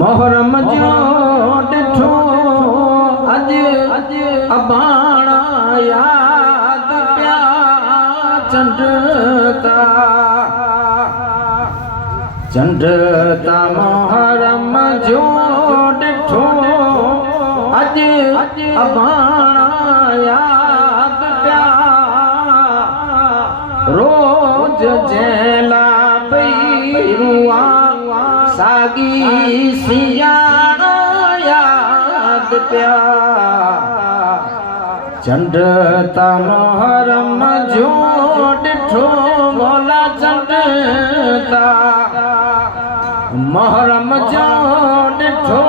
मोहरम जो ॾिठो अज अबाणा याद प्या चंडता मोहरम जो ॾिठो अज अबाणा याद प्या रोज जेला पई रुआ सागी सियाणा याद प्या चंडता मोहरम जो ॾिठो भोला चंडता मोहरम जो ॾिठो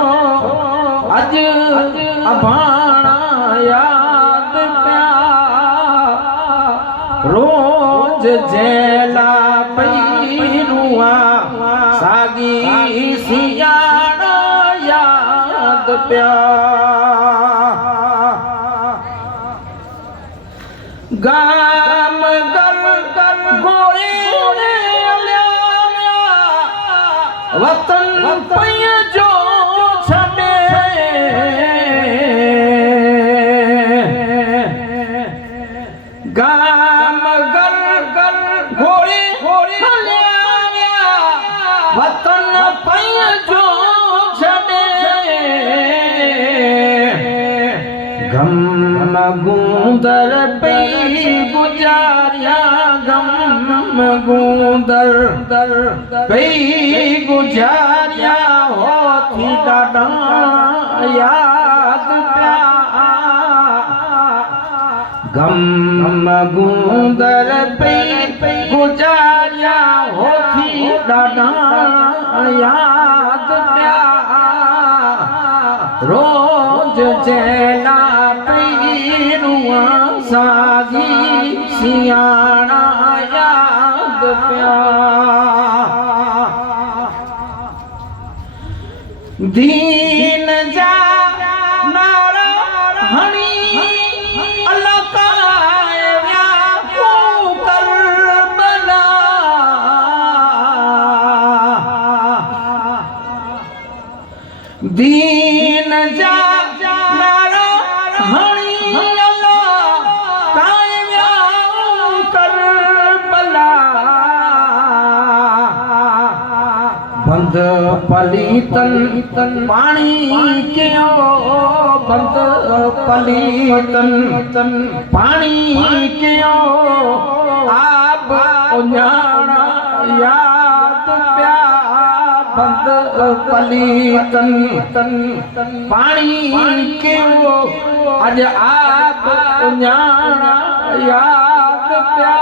अज अबाणा याद प्या रोज जेला पई रुआ सागी सियाणा याद प्या गाम गर गोरे वतन पय जो छॾे गाम गर गोरे वतन पय जो छॾे गम गूंदर पई गुजारिया गम गूंदर पई गुजारिया हो थी ॾाढा याद प्या गम गूंदर पई गुजारिया हो थी ॾाढा याद प्या रोज जेला पई रुआ सागी सियाणा याद प्या दीन जा नारा हणी अल्लाह काया करबला दीन जा नारा हणी अल्लाह काया करबला बंद पलीतन पानी क्यों बंद पलीतन पानी क्यों आप उन्याणा याद प्या बंद पलीतन पानी क्यों अज आप उन्याणा याद प्या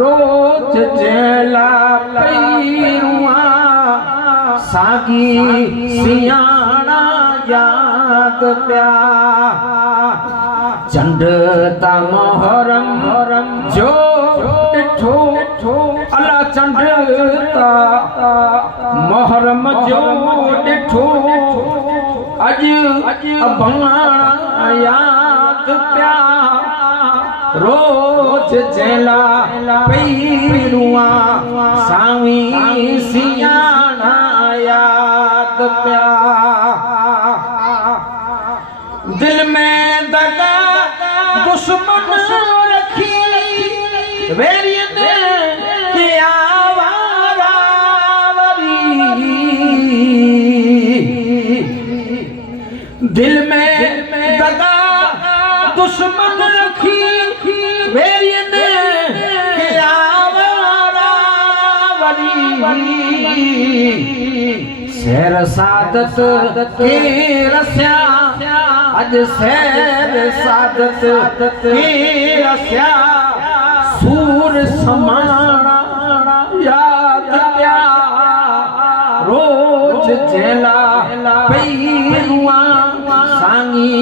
रोज जेला पई रुआ सागी सियाणा याद प्या चंडता मोहरम जो ॾिठो अला चंडता मोहरम जो ॾिठो अज अबाणा याद प्या रोज जेला पई रुआ सावी सियाणा याद प्या दिल में दगा दुश्मन रखी वेरियत के आवारा दिल में दगा दुश्मन रखी वेरियत के आवारा शेर सादत के रस्या अज शेर सादत के रस्या सूर समाणा याद प्या रोज जेला पई रुआ सांगी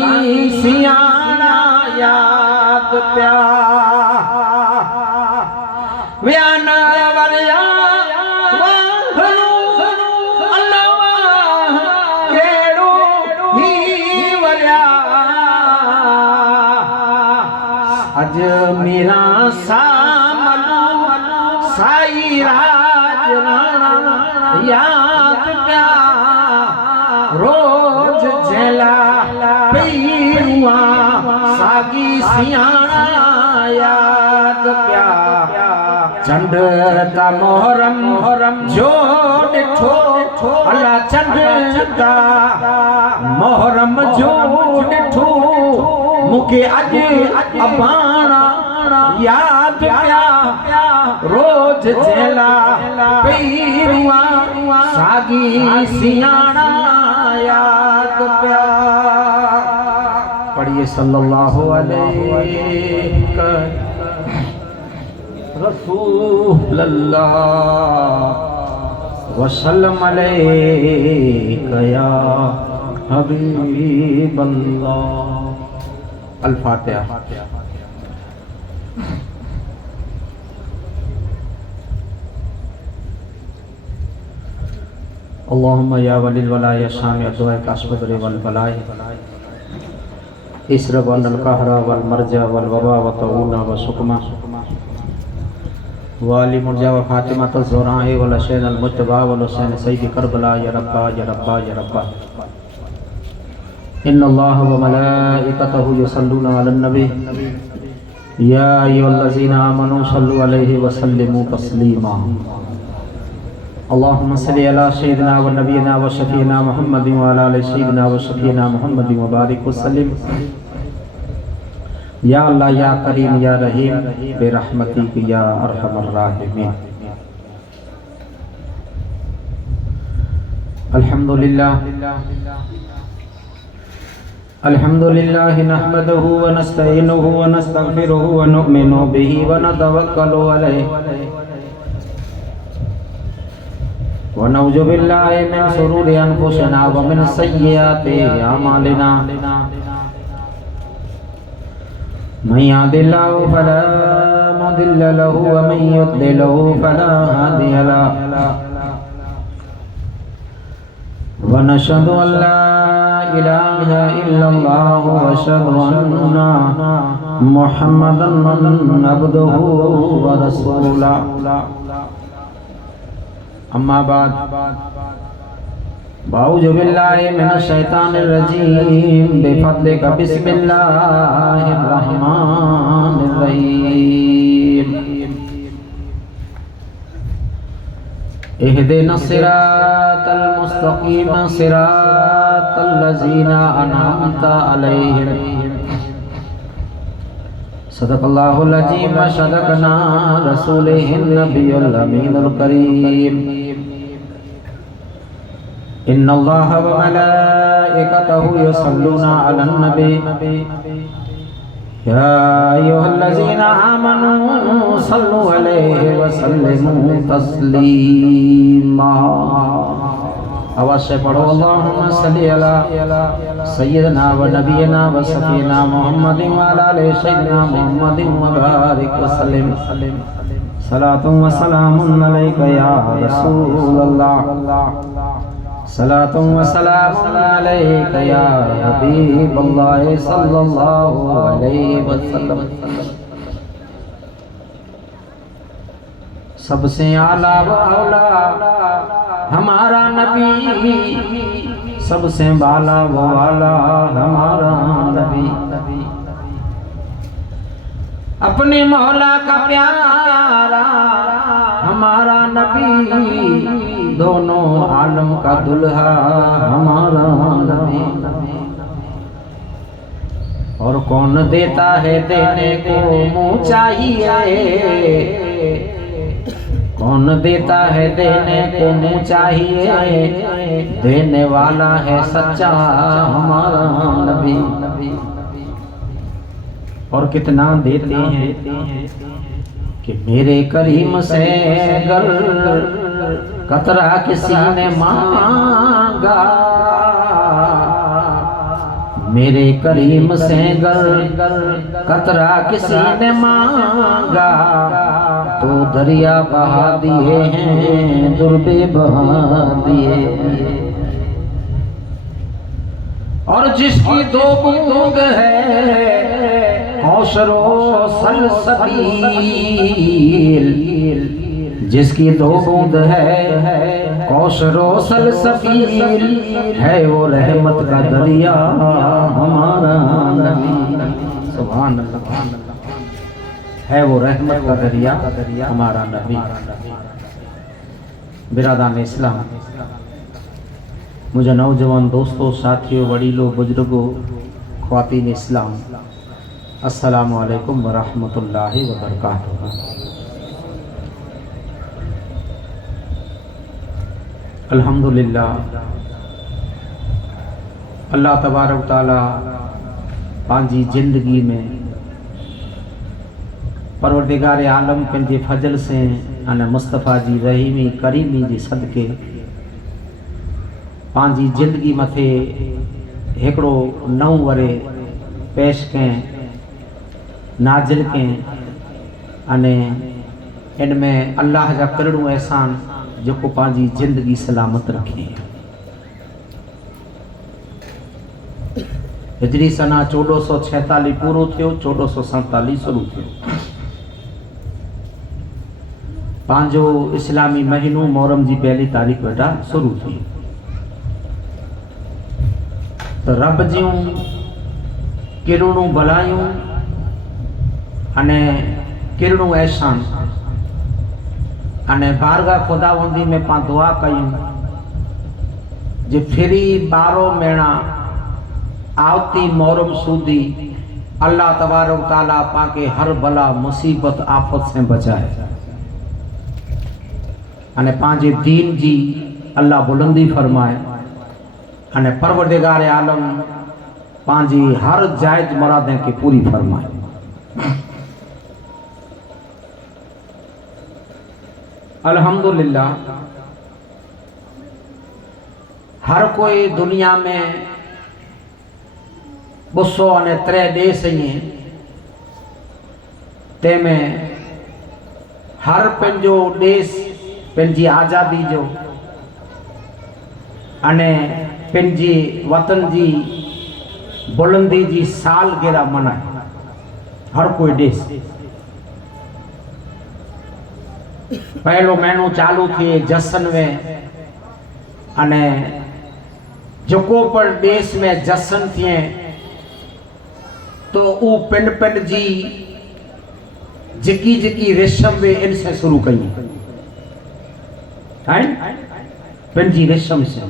सियाणा याद प्या व्याना वलिया अज मेरा सामन साई राज राणा याद प्या सियाणा याद प्या चंड ता मोहरम जो डिठो अला चंड ता मोहरम जो डिठो मुके अज अबाणा याद प्या रोज चेला पीरुआ सागी सियाणा याद प्या। पढ़िए सल्लल्लाहु अलैहि रसूलल्लाह वसल्लम अलैका या हबीबल्लाह। अल फातिहा। अल्लाहुम्मा या वलील वला या शामी दुआ कास्बदरे वल बलाय इसरा वल कहरा वल मरजा वल वबा व तऊना व सुकमा वाली मुरजा व फातिमा तज़ोरा वल शैन अल मुज्तबा वल हुसैन सय्यद करबला या रब्बा या रब्बा या रब्बा। इन्नल्लाह व मलाइकतहु युसल्लूना अलन नबी या अय्युहल्लज़ीना आमनू सल्लु अलैहि व सल्लिमू तस्लीमा। अल्लाहुम्मा सल्लि अला सय्यिदिना व नबियिना व शफीना मुहम्मदिन व अला आलि सय्यिदिना व शफीना मुहम्मदिन व बारिक व सल्लिम। या अल्लाह या करीम या रहीम बिरहमतिक या अरहमर राहिमीन। अल्हम्दुलिल्लाह अल्हम्दुलिल्लाह नहमदुहु व नस्तईनुहु व नस्तगफिरुहु व नु'मिनु बिही व नतवक्कलु अलैहि व नऊज़ु बिल्लाहि मिन शुरूरि अनफुसिना व मिन सय्यिआति अमालिना। मन यहदिल्लाहु फला मुदिल्ल लहु व मन युद्लिलहु फला हादिय लहु। व नशहदु अन ला इलाहा इल्लल्लाह व अशहदु अन्ना मुहम्मदन अब्दुहु व रसूलुहु। अम्मा बाद बाऊज़ु बिल्लाहि मिनश शैतानिर रजीम बिफद्लिका बिस्मिल्लाहिर रहमानिर रहीम। इहदिनस सिरातल मुस्तकीम सिरातल लज़ीना अनअमता अलैहिम। सदक़ल्लाहुल अज़ीम व सदक़ना रसूलिहिन नबियुल अमीनुल करीम। इन्नल्लाह व मलाइकतहु युसल्लूना अलन नबी या अय्युहल्लज़ीना आमनू सल्लु अलैहि व सल्लिमू तस्लीमा। आवाज़ से पढ़ो अल्लाहुम्मा सल्लि अला सय्यिदिना व नबियिना व सफीना मुहम्मदिन व अला आलि सय्यिदिना मुहम्मदिन व बारिक व सल्लिम। सलातुन व सलामुन अलैका या रसूलल्लाह। सलातुन व सलामुन अलैका या हबीबल्लाह सल्लल्लाहु अलैहि वसल्लम। सबसे आला व औला हमारा नबी, सबसे बाला व वाला हमारा नबी। अपने मौला का प्यारा हमारा नबी, दोनों आलम का दुल्हा हमारा नबी। और कौन देता है देने को मुँह चाहिए, कौन देता है देने को मुँह चाहिए, देने वाला है सच्चा हमारा नबी। और कितना देते हैं कि मेरे करीम से गर कतरा किसी ने मांगा, मेरे करीम से गर कतरा किसी ने मांगा, तो दरिया बहा दिए हैं दुर्बे बहा दिए। और जिसकी दो बूंद है कौशरो सलसबील, जिसकी दो बूंद है कौशरो सलसबील, है वो रहमत का दरिया हमारा नबी सुभान अल्लाह। है वो रहमत का दरिया हमारा नबी। बिरादान इस्लाम, मुझे नौजवान दोस्तों, साथियों, वडीलों, बुजुर्गों, ख्वातीन इस्लाम, अस्सलामु अलैकुम व रहमतुल्लाहि व बरकातुहू। अल्हम्दुलिल्लाह, अल्लाह तबारक ताला पांजी जिंदगी में परवरदिगार आलम पंहिंजे फजल से अने मुस्तफ़ा जी रहीमी करीमी जी सदके पांजी जिंदगी मथे हिकड़ो नौ वरे पेश करें, नाजिल करें अने इनमें अल्लाह जा करणो एहसान जो पांजी जिंदगी सलामत रखे। हिजरी सना 1446 पूरो थियो, 1447 शुरू थियो। पांजो इस्लामी महीनो मोहर्रम जी पहली तारीख वेटा शुरू थी। तो रब जूं किरणू भलायूं अने किरणू एहसान अने बारगाह खुदावंदी में पा दुआ कयूं जे फिरी 12 महीना आवती मोहर्रम सूदी अल्लाह तबारक ताला पाके हर बला मुसीबत आफत से बचाए अने पांजे दीन जी अल्लाह बुलंदी फरमाए अने परवरदिगार आलम पांजी हर जायज मुरादें के पूरी फरमाए। अल्हम्दुलिल्लाह, हर कोई दुनिया में 203 देश हैं, ते में हर पंहिंजो देश पंहिंजी आज़ादी जो अने पंहिंजी वतन जी बुलंदी जी सालगिरह मनाए। हर कोई देश पहलो महीनो चालू थिए जश्न में अने जोको पर देश में जश्न थिए तो वो पिंड पिंड जी जिकी जिकी रेशम वे इनसे शुरू कई हैं, पंजी रेशम से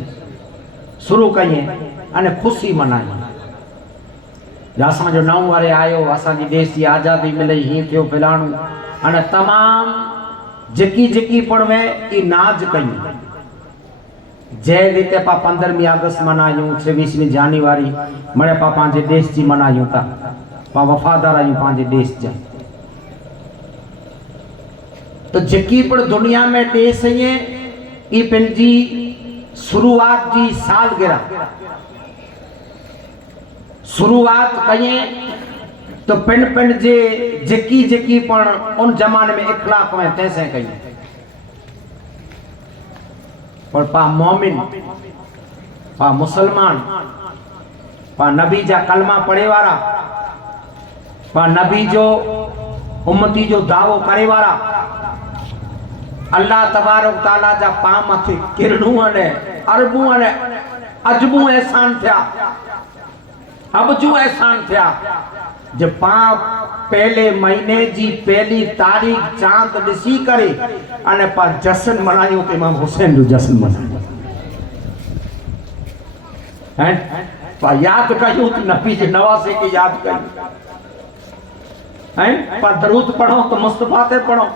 शुरू कई अने खुशी मनाई। असां जो नौ वारे आयो, असांजी देश की आज़ादी मिली, ही थियो फिलाणु अने तमाम जिकी जिकी पण में ई नाज कई। जै रीते पा 15 अगस्त मनायूं, 26 जनवरी मणे पा पांजे देश जी मनायूं था, पा वफादार आयूं पांजे देश जा। तो जिकी पण दुनिया में देश है ई पंहिंजी शुरुआत जी सालगिरह शुरुआत कई तो पिंड पिंड जे जिकी जिकी पण उन जमाने में इखलाक में तैसे कई। पर पा मोमिन, पा मुसलमान, पा नबी जा कलमा पढ़े वारा, पा नबी जो उम्मती जो दावो करे वारा, अल्लाह तबारक ताला जा पा मथे किरणू अने अरबू अने अजबू एहसान थिया, अबजू एहसान थिया जे पा पहले महीने जी पहली तारीख चांद दिसी करे अने पा जश्न मनायो ते इमाम हुसैन जो जश्न मनायो हैं। पा याद कयो तो नबी जे नवासे के याद कयो हैं। पा दरूद पढ़ो तो मुस्तफा ते पढ़ो,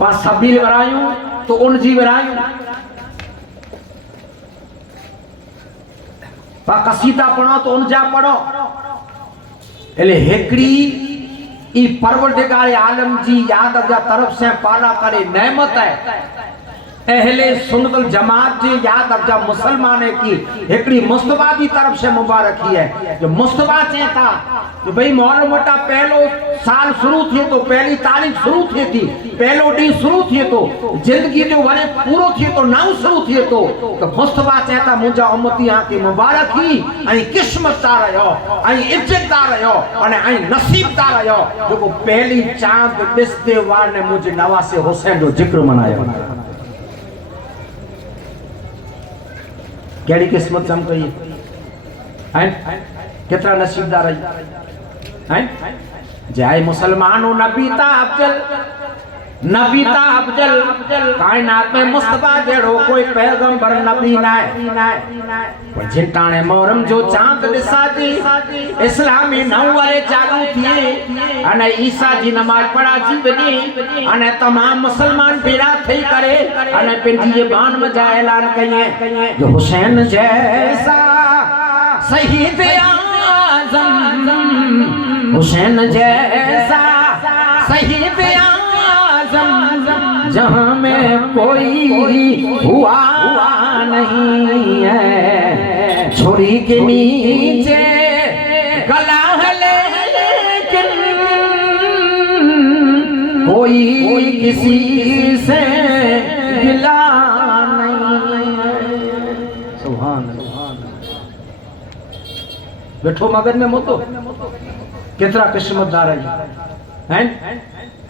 पा सबील वरायूं तो उन जी वरायूं, पा कसीदा पढ़ो तो उन जा पढ़ो। एले हेकड़ी ई परवरदिगार आलम जी याद जा तरफ से पाला करे नेमत है। अहले सुन्नत जमात जी याद अफ़जा मुसलमान की हेकड़ी मुस्तफा की तरफ से मुबारकी है। जो मुस्तफा चेता जो भाई मोहर्रम वटा पहलो साल शुरू थे तो पहली तारीख शुरू थी थी, पहलो डी शुरू थे तो जिंदगी जो वरे पूरो थे तो नाउ शुरू थे तो मुस्तफा चेता मुंजा उम्मती आके मुबारकी आई किस्मतदार रहो आई इज्जतदार रहो अने आई नसीबदार रहो जो पहली चांद दिसते वार ने मुझे नवासे हुसैन जो जिक्र मनायो। केड़ी किस्मत चमकई है, कितना नसीबदार है। हैं जय मुसलमानों नबीता अफजल कायनात में मुस्तफा जेड़ो कोई पैगंबर नबी नाए जिंटाणे मोहरम जो चांद दिसाती इस्लामी नवरे चालू थिए अने ईसा जी नमाज पढ़ा जी वनी अने तमाम मुसलमान भेड़ा थई करे अने पंहिंजी बान में जा ऐलान कये जो हुसैन जैसा शहीद आज़म हुसैन जैसा शहीद जहां में कोई हुआ नहीं है छोरी के नीचे गला है लेकिन कोई किसी से गिला नहीं है। सुभान अल्लाह। बैठो मगज में मोतो केतरा किस्मतदार हैं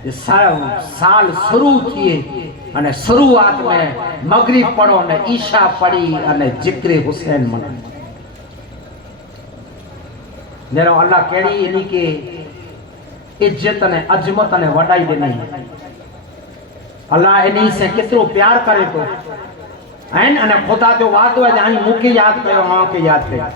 ये साल शुरू थिए अने शुरुआत में मगरिब पढ़ो ने ईशा पढ़ी अने जिक्र हुसैन मना नेरो अल्लाह केड़ी इनी के इज्जत ने अजमत ने वडाई देनी अल्लाह इनी से कितरो प्यार करे तो हैं अने खुदा जो वादो है जानी मुके याद कयो हां के याद कयो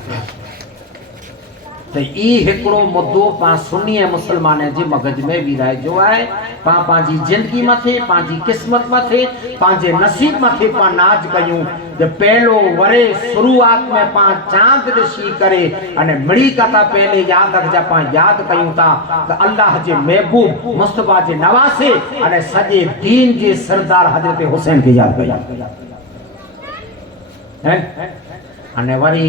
तो ई हिकड़ो मुद्दो पा सुन्नी मुसलमान जे मगज में विराए जो है पा पांजी जिंदगी मथे पांजी किस्मत मथे पांजे नसीब मथे पा नाज कयूं जे पहलो वरे शुरुआत में पा चांद दिसी करे अने मड़ी कथा पहले याद रख जा पा याद कयूं ता तो अल्लाह जे महबूब मुस्तफा जे नवासे अने सजे दीन जे सरदार हजरत हुसैन के याद कया हैं अने वरी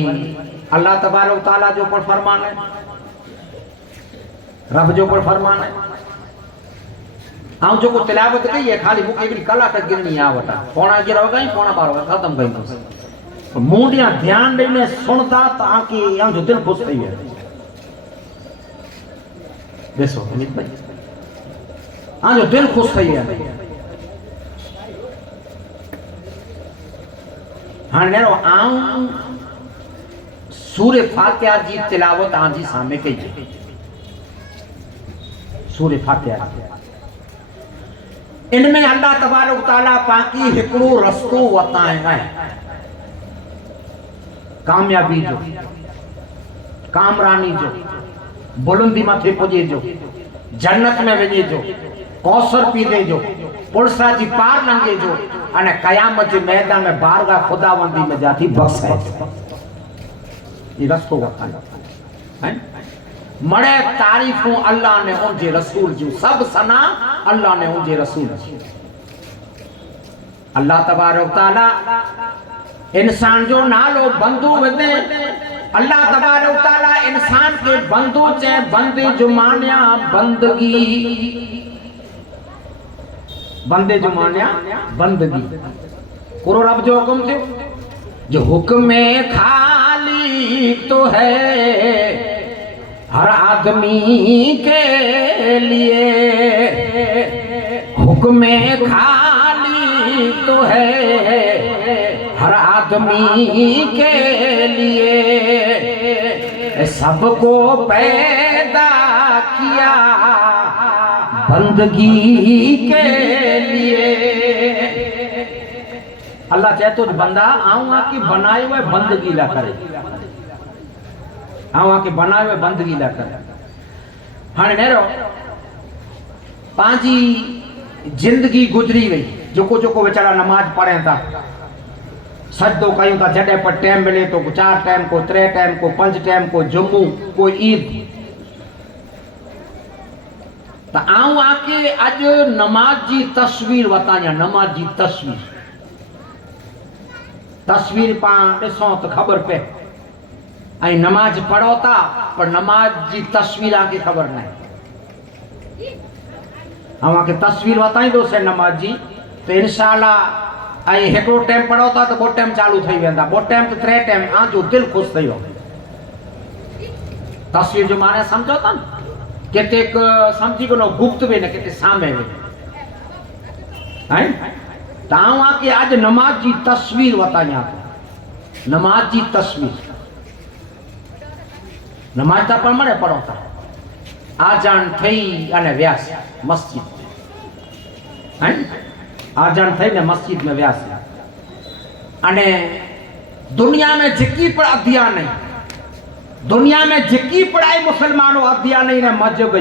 अल्लाह तबारक ताला जो पर फरमान है रब जो पर फरमान है आऊं जो को तिलावत कई है खाली मुके एकड़ी कला तक गिरनी आवता पौना 11 गई पौना 12 खत्म गई मुंडिया ध्यान देने सुनता ताकि आऊं जो दिल खुश थई है देखो अमित भाई आऊं जो दिल खुश थई है हां नेरो आऊं सूर्य फातिहा जी तिलावत आजी सामे कई सूर्य फातिहा इनमें अल्लाह तबारक ताला पाकी हिकड़ो रस्तो वताए है कामयाबी जो कामरानी जो बुलंदी मथे पुजे जो जन्नत में वजे जो कौसर पीदे जो पुरसा जी पार लंघे जो अने कयामत जे मैदान में बारगाह खुदावंदी में जाती बस है ये रस्तो वताए हैं मड़े तारीफूं अल्लाह ने उनजे रसूल जो सब सना अल्लाह ने उनजे रसूल अल्लाह तबारक ताला इंसान जो नालो बंदू वदे अल्लाह तबारक ताला इंसान के बंदू चे बंदे जो मान्या बंदगी बंदे जो मान्या बंदगी कुरो रब जो हुक्म थे जो हुक्म खाली तो है हर आदमी के लिए हुक्म खाली तो है हर आदमी के लिए सबको पैदा किया बंदगी के लिए अल्लाह चाहे तो बंदा आऊं आके बनाए हुए बंदगी ला करे आऊं आके बनाए हुए बंदगी ला करे हाणे नेरो पांजी जिंदगी गुजरी वई जोको जोको बेचारा नमाज पढ़े था सजदो कयूं था जडे पर टाइम मिले तो 4 टाइम को 3 टाइम को 5 टाइम को जुम्मू को ईद तो आऊं आके अज नमाज जी तस्वीर वताया नमाज जी तस्वीर पा ॾिसो तो खबर पे आई नमाज पढ़ो था पर नमाज जी तस्वीर आके खबर नहीं हम आके तस्वीर बताई दो से नमाज जी तो इंशाल्लाह आई हेको टाइम पढ़ो था तो 2 टाइम चालू थई वेंदा 2 टाइम तो 3 टाइम आ जो दिल खुश थई हो तस्वीर जो माने समझो था केतेक समझी को गुप्त वे न केते सामे वे हैं ताऊ आके आज नमाज जी तस्वीर वताया तो नमाज जी तस्वीर नमाज ता पर मरे पढ़ो था आजान थई अने व्यास मस्जिद हैं आजान थई ने मस्जिद में व्यास अने दुनिया में जेकी पण अध्ययन नहीं दुनिया में जेकी पढ़ाई मुसलमानों अध्ययन नहीं ने मजहब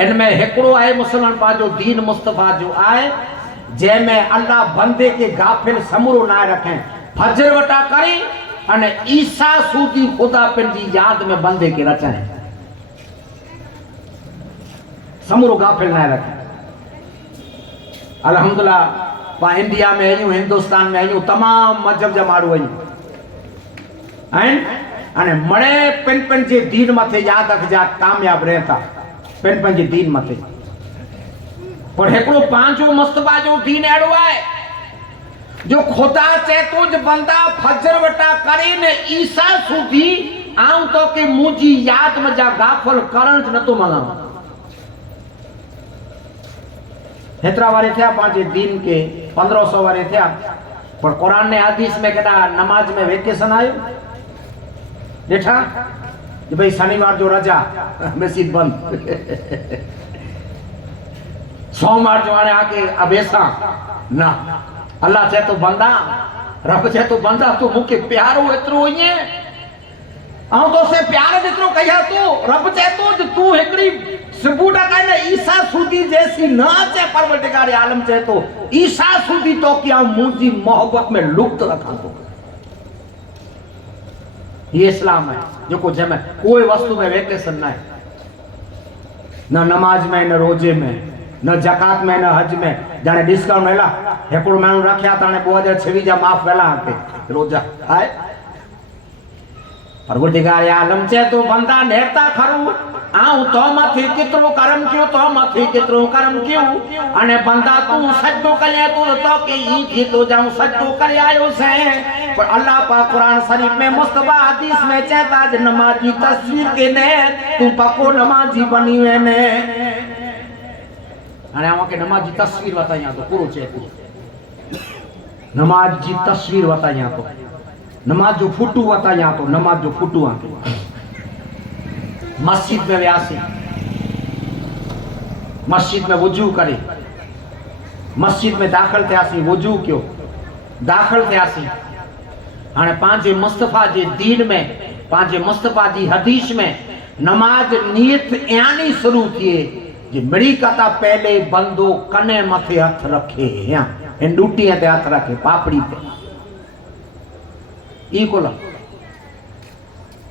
इनमें हिकड़ो आहे मुसलमान पाजो दीन मुस्तफा जो आए जैमें अल्लाह बंदे के गाफिल समूरो ना रखे फजर वटा करे अने ईसा सूदी खुदा पंहिंजी याद में बंदे के रचाए समूरो गाफिल ना रखे अल्हम्दुलिल्लाह पा इंडिया में आयूं हिंदुस्तान में आयूं तमाम मजहब जा माण्हू आहिनि अने मणे पिन जे दीन मथे याद रखजा कामयाब रहे था पिन जे दीन मथे पर हिकड़ो पांचो मुस्तफा जो दीन अहिड़ो आहे जो खुदा चए तो जो बंदा फजर वटा करे ने ईसा सूदी आऊं तो के मुंहिंजी याद में जा गाफल करण ज नथो मना हेतरा वारे थिया पांचे दीन के 1500 वारे थिया पर कुरान ने हदीस में केड़ा नमाज में वेकेशन आयो देखा कि भाई शनिवार जो रजा मस्जिद बंद सोमवार जो आने आके अबेसा ना अल्लाह चाहे तो बंदा रब चाहे तो बंदा तो मुके प्यारो एतरो इए आऊं तो से प्यार जेतरो कहिया तू रब चाहे तो तू एकड़ी सबूटा कहने ईसा सूदी जैसी ना चाहे परवरदिगार आलम चाहे तो ईसा सूदी तो क्या मुझी मोहब्बत में लुप्त रखा तो ये इस्लाम है जो को जमे कोई वस्तु में वेकेशन ना है न नमाज में न रोजे में न जकात में न हज में जाने डिस्काउंट हेला हेकड़ो मानू रखया ताने 2026 जा माफ वेला हते रोजा आए परवरदिगार आलम चे तो बंदा नेरता खरू आऊं तो मथे केतरो करम क्यों तो मथे केतरो करम क्यों अने बंदा तू सजदो करे तो के ई थी तो जाऊं सजदो करे आयो से पर अल्लाह पाक कुरान शरीफ में मुस्तफा हदीस में कहता ज नमाजी तस्वीर के ने तू पको नमाजी बनी वेने अने आवा के नमाजी तस्वीर बताया तो पूरो चे नमाज जी तस्वीर बताया तो नमाज जो फुटू बताया तो नमाज जो फुटू आके मस्जिद में व्यासी मस्जिद में वजू करे मस्जिद में दाखिल थियासी वजू क्यों दाखिल थियासी हाणे पांजे मुस्तफा जे दीन में पांजे मुस्तफा जी हदीस में नमाज नियत यानी शुरू थिए जे मिड़ी कता पहले बंदो कने मथे हथ रखे या इन डूटी ते हथ रखे पापड़ी पे ई कोला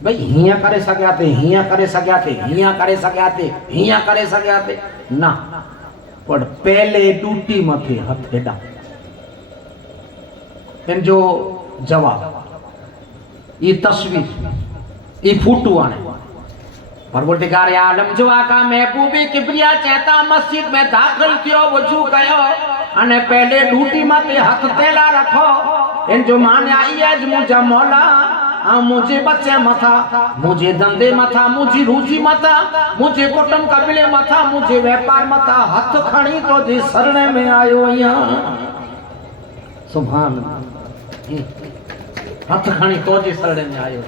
भाई हिया करे सकिया थे हिया करे सकिया थे हिया करे सकिया थे हिया करे सकिया थे ना पर पहले डूटी मथे हथ हेडा इन जो जवाब ये तस्वीर ये फोटो आने परवरदिगार आलम जो आका महबूब किबरिया चहता मस्जिद में दाखिल थियो वजू कयो अने पहले डूटी मथे हथ तेला रखो इन जो माने आई है मुझा मौला मुझे बच्चे मथा मुझे धंधे मथा मुझे रूजी मथा मुझे कुटुंब कबीले मथा मुझे व्यापार मथा हथ खणी तो जे सरणे में आयो यहाँ सुभान हथ खणी तो जे सरणे में आयो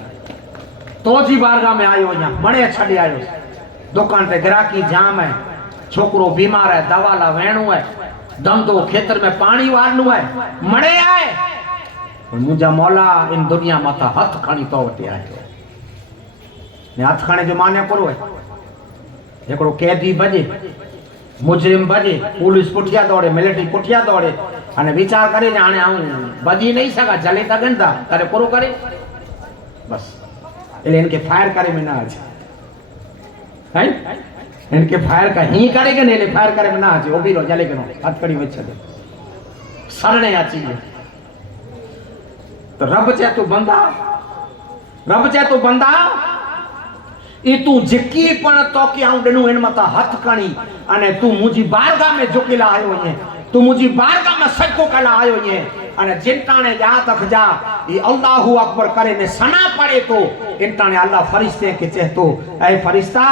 तो जी बारगाह में आयो यहाँ मणे छड़ी आयो दुकान पे ग्राहकी जाम है छोकरो बीमार है दवा ला वेणु है धंधो खेतर में पानी वारनु है मणे आए मुझा मौला इन दुनिया मथा हथ खणी तो वटे आयो ने हथ खणे जो माने करो है एकड़ो कैदी बजे मुजरिम बजे पुलिस पुठिया दौड़े मिलिट्री पुठिया दौड़े अने विचार करे जाने आऊं बजी नहीं सका जले तगंदा करे पूरो करे बस એટલે इनके फायर करे में ना आज है इनके फायर का ही करेगे ने फायर करे में ना आज ओ भी रो जले के हथकड़ी में छे सरणे आची तो रब चाहे तो बंदा ई तू जेकी पण तो के आऊं डनु इन मता हाथ कणी अने तू मुजी बारगाह में झुकेला आयो है तू मुजी बारगाह में सजदो कला आयो है अने जिनताने याद रखजा ई अल्लाहु अकबर करे ने सना पड़े तो इंताने अल्लाह फरिश्ते के कहतो ए फरिश्ता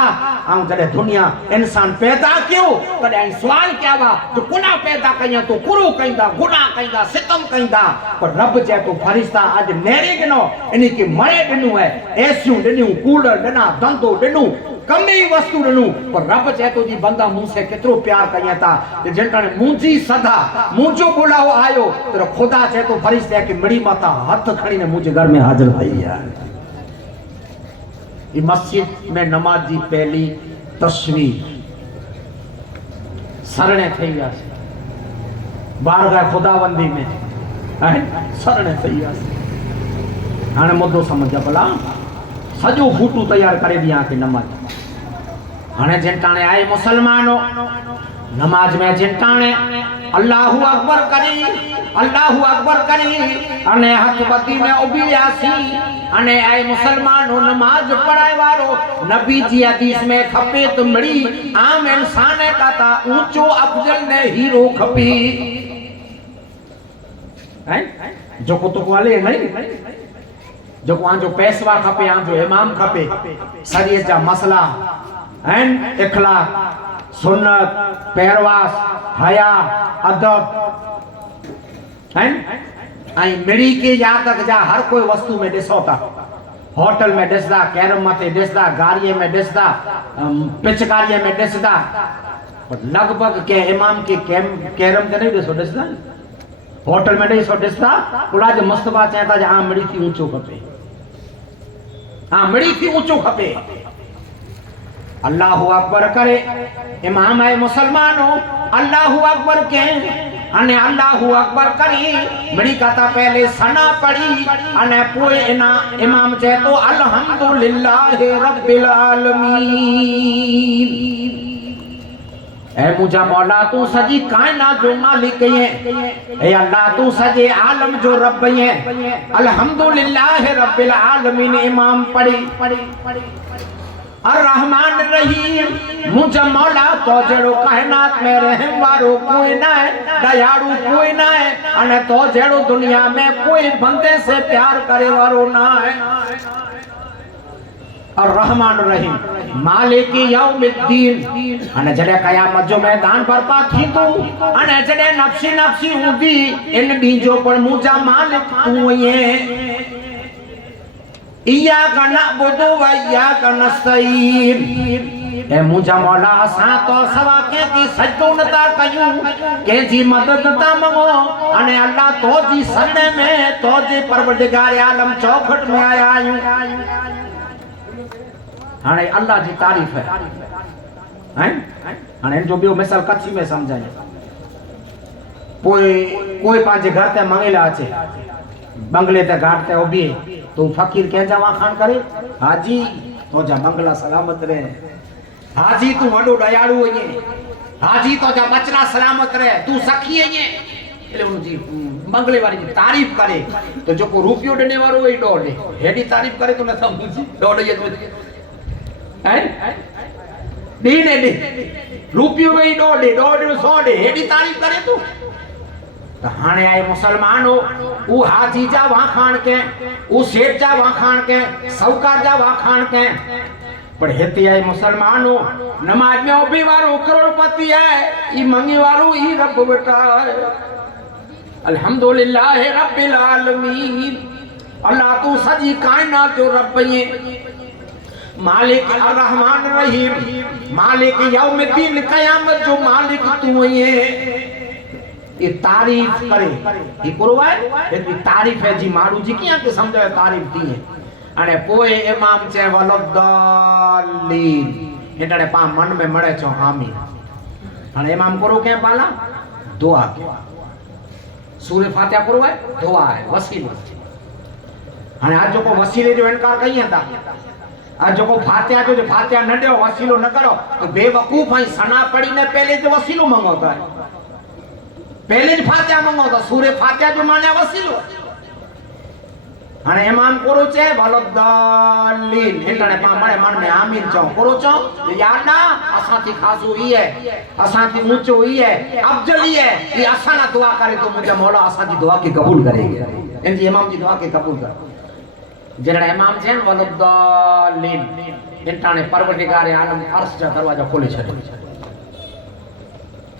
आऊं जड़े दुनिया इंसान पैदा क्यों तडे सवाल क्या वा जो गुनाह पैदा कया तो कुरो कइंदा गुनाह कइंदा सितम कइंदा पर रब जे तो फरिश्ता आज नेरे गनो इनी के मरे दिनु है एसियो दिनु कूलर दिना धंधो दिनु कमी वस्तु ॾिनूं पर रब चए थो जी बंदा मूंसे केतिरो प्यार कई था जिन टाणे मुंहिंजी सदा मुंहिंजो बुलावो आयो त ख़ुदा चए थो फरिश्ते खे मिड़ी माता हथ खणीने मुंहिंजे घर में हाज़िर थई आहे। मस्जिद में नमाज जी पहली तस्वीर सरणे थई वियासीं बारगाह खुदावंदी में सरणे थई वियासीं। हाणे मुद्दो सम्झ भला सॼो फूटू तैयार करे ॾियां की नमाज हाणे जिन टाणे आए मुसलमानो नमाज में जिन टाणे अल्लाहु अकबर करी अने हथ बदी में उभी वियासीं अने आए मुसलमानो नमाज पढ़ाए वारो नबी जी हदीस में खपे तो मिड़ी आम इंसान का ता ऊंचो अफजल ने हीरो खपी हैं जो को तो वाले नहीं जो को जो पैसवा खपे आ जो इमाम खपे शरीयत जा मसला हैं इखलाक सुन्नत पहरवास हया अदब हैं आई मिड़ी के या तक जा हर कोई वस्तु में ॾिसो था होटल में ॾिसदा कैरम मथे ॾिसदा गाड़ीअ में ॾिसदा पिचकारीअ में ॾिसदा पर लगभग के इमाम के कैरम के नहीं ॾिसदा होटल में ॾिसदा पुला जो मुस्तफा चए था आ मिड़ी थी ऊंचो खपे आ मिड़ी थी ऊंचो खपे। अल्लाहु अकबर करे इमाम है मुसलमानो अल्लाहु अकबर के अने अल्लाहु अकबर करी मिड़ी कथा पहले सना पढ़ी अने पोए इना इमाम चए तो अल्हम्दुलिल्लाहि रब्बिल आलमीन। ए मुझा मौला तू सजी कायनात जो मालिक है ए अल्लाह तू सजे आलम जो रब है अल्हम्दुलिल्लाहि रब्बिल आलमीन। इमाम पढ़ी अर्रहमान रहीम मुझा मौला तो जेड़ो कायनात में रहम वारो कोई ना है दयालु कोई ना है अने तो जेड़ो दुनिया में कोई बंदे से प्यार करे वारो ना है। अर्रहमान रहीम मालिक यौमिद्दीन अने जड़े कयामत जो मैदान बर्पा थी तो अने जड़े नफ्सी हुंदी इन दी जो पर मुझा मालिक तू है इया का नअबुदु व इया का नस्तईन। ए मुझा मौला असां तो सवा के की सजदो नता कयूं के जी मदद ता मंगो अने अल्लाह तो जी सरने में तो जी परवरदिगार आलम चौखट में आया आयूं। हाने अल्लाह जी तारीफ है हैं हाने जो बियो मिसाल कच्ची में समझाए कोई पांचे घर ते मंगेला अचे बंगले ते घाट ते उभी तो फकीर कहजा वाखान करे हाजी तो जा बंगला सलामत रहे हाजी तू वडो दयालु है हाजी तो जा बचना सलामत रहे तू सखी है એટલે ઉનજી બંગલે વાળી તારીફ કરે તો જો કો રૂપિયો દેને વાળો હોય ડોડે હેડી તારીફ કરે તો ન સમજી ડોડે તો हैं दीने दे रूपियो में डोडे 100 दे हेडी तारीफ करे तू तो हाने आए मुसलमानो ऊ हाजी जा वाखान के ऊ सेठ जा वाखान के साहूकार जा वाखान के पर हेती आए मुसलमानो नमाज में उभी वारो करोड़पति है ई मंगी वारो ई रब बेटा है अल्हम्दुलिल्लाह रब्बिल आलमीन। अल्लाह तू सजी कायनात जो रब है मालिक अर्रहमान रहीम मालिक यौमिद्दीन कयामत जो मालिक तू है ये तारीफ करे ये कुरवाए ये तारीफ है जी मारू जी किया के समझे तारीफ दी है अने पोए इमाम चे वलद्दालीन एटणे पा मन में मड़े छो आमीन। अने इमाम करो के पाला दुआ के सूरह फातिहा कुरवाए दुआ है वसीला अने आज जो को वसीले जो इनकार कई था आज जो को फातिहा जो फातिहा न दो वसीलो न करो तो बेवकूफ है सना पड़ी ने पहले जो वसीलो मंगोता है पहले ज फातिहा मंगोता सूरह फातिहा जो माने वसीलो अने इमाम कोरो चे वलद्दालीन एटणे पा मणे मन में आमीन चो कोरो चो याद ना असा थी खासो ही है असा थी ऊंचो ही है अफजल ही है ये असा ना दुआ करे तो मुझे मौला असा की दुआ के कबूल करेंगे इन जी इमाम जी दुआ के कबूल कर जड़ा इमाम छे वलद्दालीन एटाणे परवरदिगार आलम अर्श जा दरवाजा खोले छे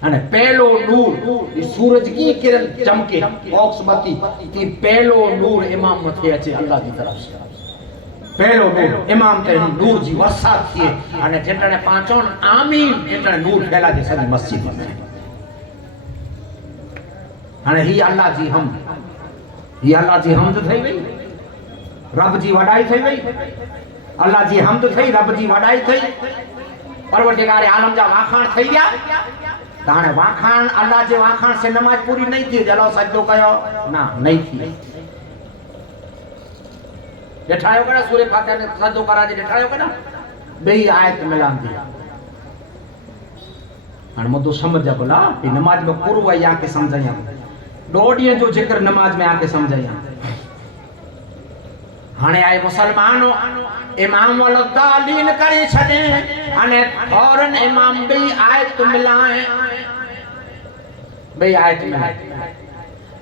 अने पहलो नूर ये सूरज की किरण चमके ऑक्स बत्ती की पहलो नूर इमाम मथे अचे अल्लाह की तरफ से पहलो नूर इमाम ते नूर जी वसा थिए अने जेटणे पांचों आमीन एटणे नूर फैला जे सॼी मस्जिद में हाणे ही अल्लाह जी हमद थई वई रब जी वडाई थई वई अल्लाह जी हमद थई रब जी वडाई थई परवरदिगार आलम जा वाखाण थई गया ताणे वाखाण अल्लाह जे वाखाण से नमाज पूरी नहीं थी जलो सजदो कयो ना नहीं थी ॾेखारियो करा सूर्य फातिहा ने सजदो करा जे ॾेखारियो करा बेई आयत मिलान दी हाणे मुद्दो समझ जा बोला कि नमाज में पूरो है या के समझाया डोडिये जो जिक्र नमाज में आके समझाया हाणे आए मुसलमानो इमाम वालो तालीन करे छडे अने फौरन इमाम बेई आयत मिलाए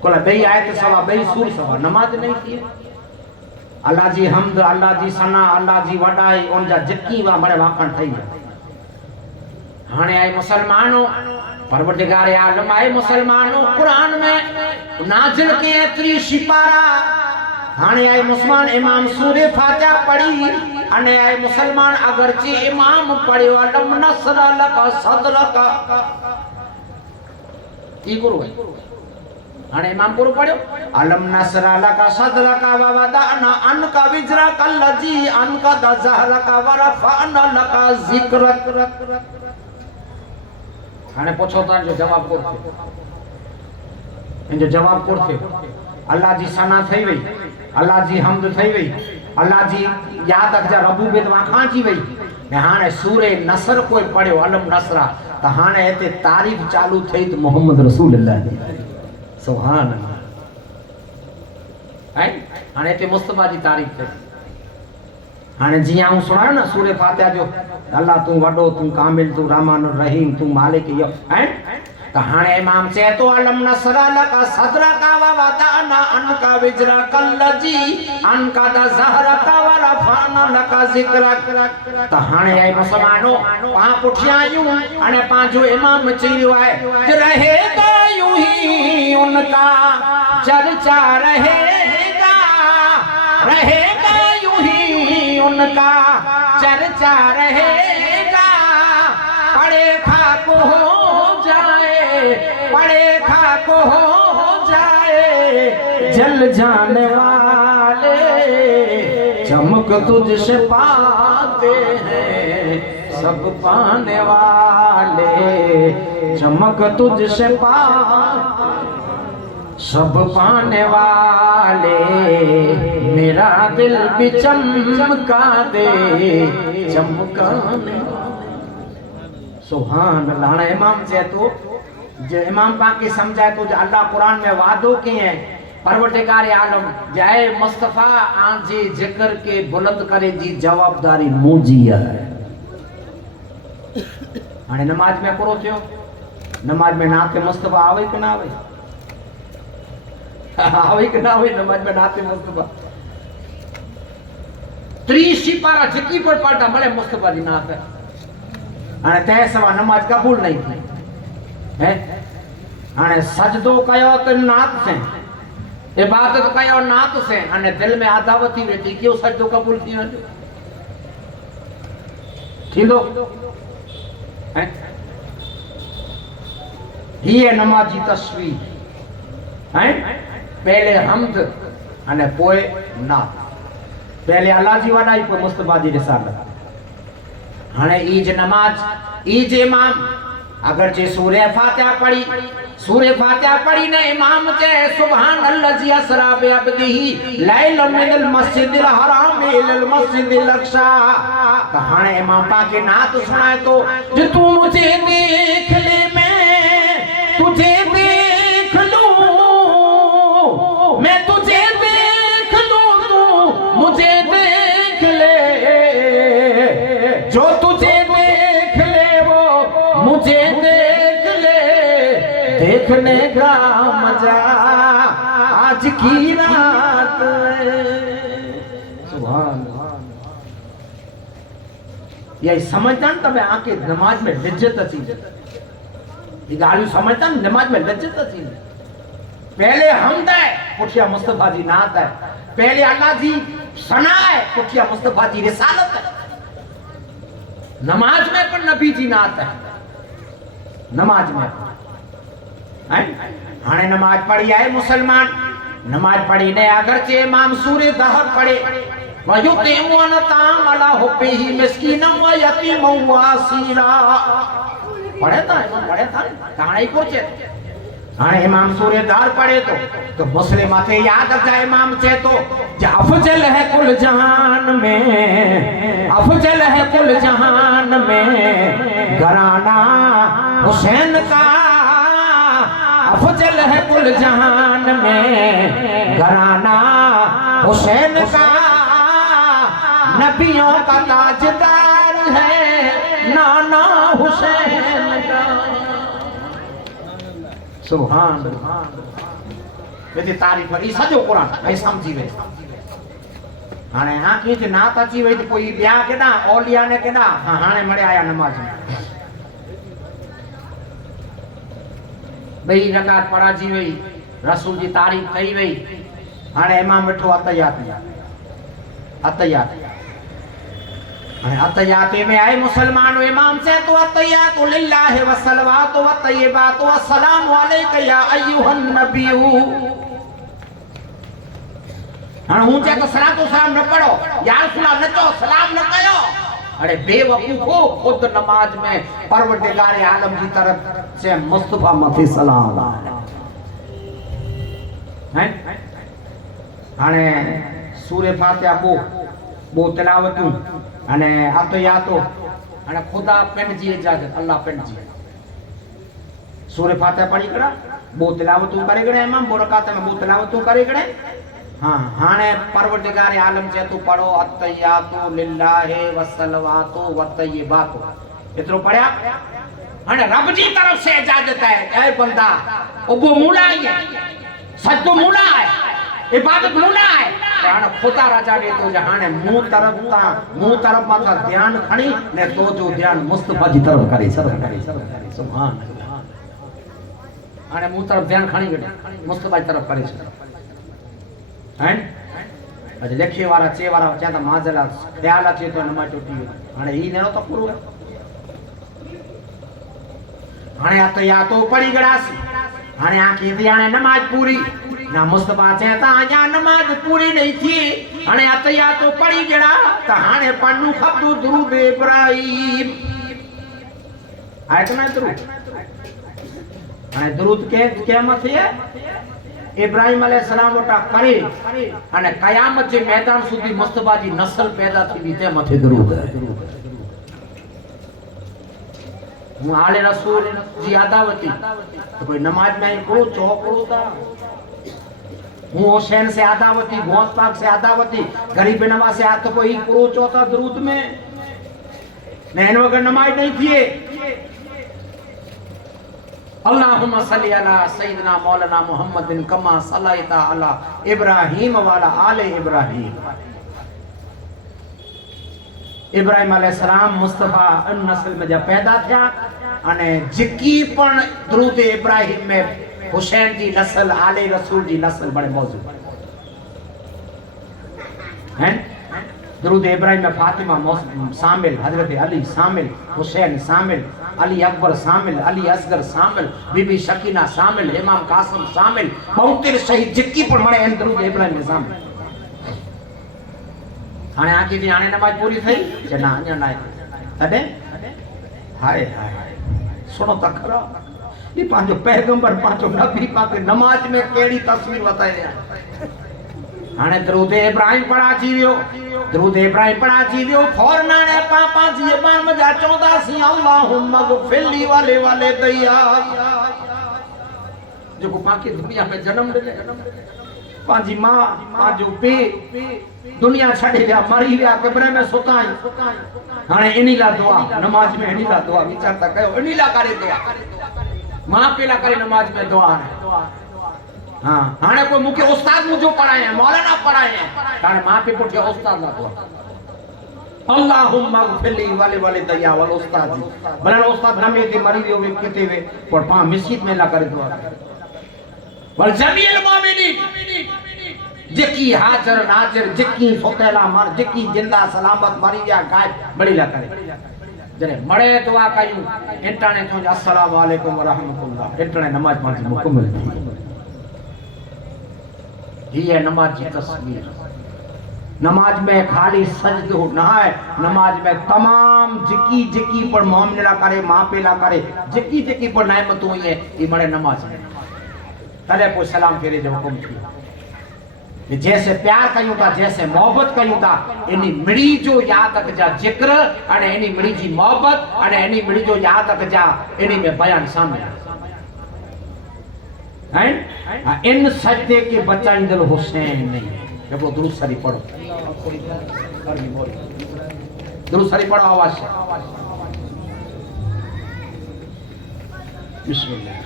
कोला बेई आयत सवा बेई सूर सवा नमाज नहीं थी अल्लाह जी हमद अल्लाह जी सना अल्लाह जी वडाई उन जा जिकी वा बड़े वाखण थई हाणे आए मुसलमानो परवरदिगार आलम आए मुसलमानो कुरान में नाजिल के 30 सिपारा हाने आए मुसलमान इमाम सूरे फातिहा पढ़ी अने आए मुसलमान अगरचे इमाम पढ़ियो अलम नसर लका सदरका की गुरु हाने इमाम गुरु पढ़ियो अलम नसर लका सदरका व वदाना अनका विजरा कल्लजी अनका दजहरका व रफाना लका जिक्रक हाने पूछो तान जो जवाब कोर इन जो जवाब कोर थे अल्लाह जी सना थई वई अल्लाह जी हमद थई वई अल्लाह जी याद अख जा रबूबियत वाखां जी वई ने हाने सूरे नसर कोई पढ़ियो अलम नसरा त हाने एते तारीफ चालू थई त मोहम्मद रसूलुल्लाह सुभान अल्लाह है हाने एते मुस्तफा जी तारीफ थई हाने जी आऊं सुणायो ना सूरे फातिहा जो अल्लाह तू वडो तू कामिल तू रहमान रहीम तू मालिक यो है त हाने इमाम से तो अलम नसरा लका सदरका व वदाना अनका विजरा कल्लजी अनका द ज़हरका व रफाना लका जिक्रक त हाने आई मुसलमानो पा पुठियायूं अने पांजो इमाम चयो है रहेगा यूं ही उनका चर्चा रहेगा यूं ही उनका चर्चा रहेगा पड़े खाक हो जाए जल जाने वाले चमक तुझसे पाते हैं सब पाने वाले चमक तुझसे सब पाने वाले मेरा दिल भी चमका दे चमकाने सुभान अल्लाह इमाम से तो जो इमाम पाक की समझाए तो जो अल्लाह कुरान में वादो किए हैं परवरदिगार आलम जाए मुस्तफा आन जी जिक्र के बुलंद करे जी जवाबदारी मुजी है हाने नमाज में पूरो थियो नमाज में नाते मुस्तफा आवे कि ना आवे कि ना आवे नमाज में नाते मुस्तफा 30 सिपारा जिकी पर पढ़ता भले मुस्तफा जी नात है हाने तै सवा नमाज कबूल नहीं थी है हाने सजदो कयो त नात से इबादत कयो नात से अने दिल में आदावती वेठी क्यों सजदो कबूल थियो थींदो है ये नमाजी तस्वीर है पहले हमद अने पोए नात पहले अल्लाह जी वडाई पोए मुस्तफा जी रिसालत हाने ईज नमाज ईज इमाम अगर जे सूरे फातिहा पढ़ी ने इमाम जे सुभान अल्लाजी असरा बि अब्दिही लैल मिनल मस्जिदिल हराम इलल मस्जिदिल अक्सा तो हाने इमाम पाक के नात सुनाए तो जे तू मुझे देख ले मैं तुझे देख लूं मैं तुझे देख लूं तू मुझे देख ले जो तुझे देख ले वो मुझे देख ले देखने का मजा आज की रात सुभान ये समझता न तबे आके नमाज में लिज्जत अची ये गालियों समझता न नमाज में लिज्जत अची पहले हमद है पुठिया मुस्तफा जी नात है पहले अल्लाह जी सना है पुठिया मुस्तफा जी रिसालत है। नमाज में पर नबी जी नात है, नमाज में हाणे नमाज पढ़ी है मुसलमान, नमाज पढ़ी ने अगरचे इमाम सूरे दहर पढ़े वयुतिमुन ताम अला हुब्बिही मिस्कीनम व यतीमम व असीरा पढ़े था कहानी पहुंचे हाणे इमाम सूरे दहर पढ़े तो मुस्लिम थे याद अचा इमाम चे तो अफजल है कुल जहान में, अफजल है कुल जहान में घराना हुसैन का, अफजल है कुल जहान में घराना हुसैन का, नबियों का ताजदार है नाना हुसैन का। सुभान अल्लाह तारीफ ई सॼो क़ुरान ऐं समझी वे। हाणे आंखी ते नात अची वई त कोई ॿिया केॾा औलिया ने केॾा हाणे मड़े आया नमाज में बई रकात पढ़ाजी वई, रसूल जी तारीफ कई वई, हाणे इमाम वेठो अतयात अतयात हाणे अतयात में आए मुसलमान इमाम से तो अतयात लिल्लाहि व सलवात व तय्यबात व सलाम अलैका या अय्युहन नबिय्यु। हाणे हूं चे तो सलाम न पढ़ो या रसूला न चो सलाम न कयो। अरे बेवकूफो खुद नमाज में परवरदिगार आलम की तरफ से मुस्तफा मथे सलाम है। हाणे सूरे फातिहा बो तिलावतूं अने अतयातो अने खुदा पिन जी इजाजत अल्लाह पिन जी सूरे फातिहा पढ़ी करा बो तिलावतूं करे गणे इमाम बो रकात में बो तिलावतूं करे गणे। हां हाणे परवरदिगार आलम जे तू पढ़ो अतयातो लिल्लाहि व सलवातो व तय्यबातो एतरो पढ़या। हाणे रब जी तरफ से इजाजत है ए बंदा ओ मूला है सच्चो मूला है इबादत मूला है हाणे खुदा राजा दे तो हाणे मुंह तरफ माथा ध्यान खणी ने तो जो ध्यान मुस्तफा जी तरफ करे सुभान अल्लाह। हाणे मुंह तरफ ध्यान खणी गए मुस्तफा जी तरफ करे हैं अज लेखे वाला चे वाला चांदा माजला ख्याल अचे तो नमाज टूटी हाणे ई नेरो तो पूरो हाणे अतयातो पढ़ी गड़ासी हाणे आखी थी हाणे नमाज पूरी ना मुस्तफा चेता अञा नमाज पूरी नहीं थी हाणे अतयातो पढ़ी गड़ा त हाणे पढ़नु खपदो दुरूद इब्राहिम आए तो ना दुरूद हाणे दुरूद के मथे इब्राहिम अलैहिस्सलाम वटा करे अने कयामत जे मैदान सुधी मुस्तफा जी नस्ल पैदा थी ते मथे दुरूद हूं आले रसूल जी अदावती तो कोई नमाज में को चौकड़ो था हूं हुसैन से अदावती गौस पाक से अदावती गरीब नवाज से तो कोई को चौथा दुरूद में नैन वगर नमाज नहीं थी। अल्लाहुम्मा सल्ली अला सय्यिदना मौलाना मुहम्मदिन कमा सल्लैता अला इब्राहीम वाला आले इब्राहीम। इब्राहिम अलैहिस्सलाम मुस्तफा अन नस्ल में जब पैदा थिया अने जिकी पण दुरूद इब्राहिम में हुसैन जी नस्ल आले रसूल जी नस्ल बड़े मौजूद हैं। दुरूद इब्राहिम में फातिमा शामिल, हजरत अली शामिल, हुसैन शामिल, अली अकबर शामिल, अली असगर शामिल, बीबी शकीना शामिल, इमाम कासिम शामिल, बहुतेर शहीद जिकी पण मणे इन दुरूद इब्राहिम में शामिल। हाणे आखी थी हाणे नमाज पूरी थई जना अञा ना तडे हाय हाय सुनो त खरा ई पांजो पैगंबर पांजो नबी पाक नमाज में केड़ी तस्वीर बताए हाणे दुरूद इब्राहिम पढ़ा जी वियो, दुरूद इब्राहिम पढ़ा जी वियो फौरन हाणे पापा जी बान मजा चौदा सी अल्लाहुम्मा गफिरली वाले वाले दैया जो को पाके दुनिया में जन्म दे पांजी मां पांजो पे दुनिया छड़े गया मरी गया कब्र में सुताई हाणे इनीला दुआ नमाज में इनीला दुआ विचार ता कयो इनीला करे दुआ मां पेला करे नमाज में दुआ है। हां हाणे कोई मुके उस्ताद मुजो पढ़ाए हैं मौलाना पढ़ाए हैं हाणे मां पे पुठे उस्ताद ला दुआ अल्लाहुम्मा गफिरली वाले वाले दया वाले उस्ताद जी भले उस्ताद नमे ते मरी वियो वे केते वे पर पा मस्जिद में ला करे दुआ वल जमील मोमिनीन जेकी हाजर नाजर जेकी सोतेला मर जेकी जिंदा सलामत मरी या गायब बड़ीला करे जरे मड़े दुआ कयूं इंटाने जो अस्सलाम वालेकुम व रहमतुल्लाह इंटाने नमाज पढ़ी मुकम्मल थी ये नमाज की तस्वीर नमाज में खाली सजदो ना है नमाज में तमाम जिकी जिकी पर मोमिना करे मां पेला करे जिकी जिकी पर नेमत हुई है ये बड़े नमाज में तले को सलाम फेरे जो हुक्म थी जैसे प्यार कयूं था जैसे मोहब्बत कयूं था इनी मिड़ी जो याद रख जा जिक्र अने इनी मिड़ी जी मोहब्बत अने इनी मिड़ी जो याद रख जा इनी में बयान शामिल है इन सजदे के बचाइंदल हुसैन नहीं देखो दुरूद शरीफ पढ़ो दुरूद शरीफ पढ़ो आवाज से बिस्मिल्लाह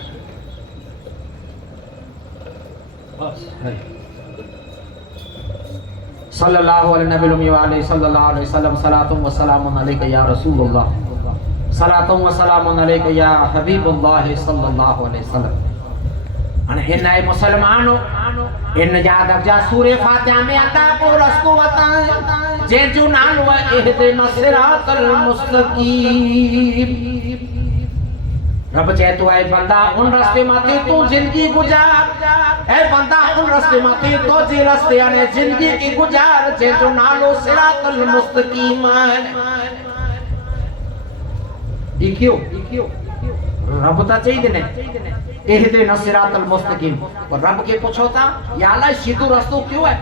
सल्लल्लाहु अलैहि वसल्लम सलातुम व सलामुन अलैका या रसूलुल्लाह सलातुम व सलामुन अलैका या हबीबुल्लाह सल्लल्लाहु अलैहि वसल्लम अने इन है मुसलमानो इन याद रखजा सूरे फातिहा में अता को रस्तो बताए जे जो नालो इहदिन सिरातल मुस्तकीम रब कहतो है बंदा उन रास्ते माथे तू जिंदगी गुजार ए बंदा उन रास्ते माथे तो जे रास्ते आने जिंदगी की गुजार जे जो नालो सिरातल मुस्तकीम इक्यो रब ता चाहिए ने एहदे नसिरातल मुस्तकीम और रब के पूछो था या अल्लाह सीधो रास्तो क्यों है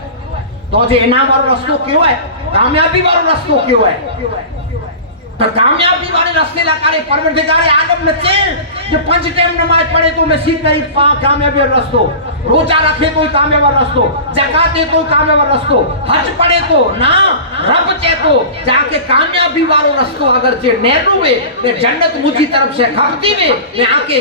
तो जे इनाम वाला रास्तो क्यों है कामयाबी वाला रास्तो क्यों है तो कामयाबी वाले रास्ते ला करे परवरदिगार आलम ने चे जो 5 टाइम नमाज पढ़े तो नसीब नहीं पा कामयाबी रास्तो रोजा रखे तो कामयाबी रास्तो ज़कात दे तो कामयाबी रास्तो हज पढ़े तो ना रब चे तो जाके कामयाबी वालो रास्तो अगर जे नेरू वे ने जन्नत मुझी तरफ से खपती वे ने आके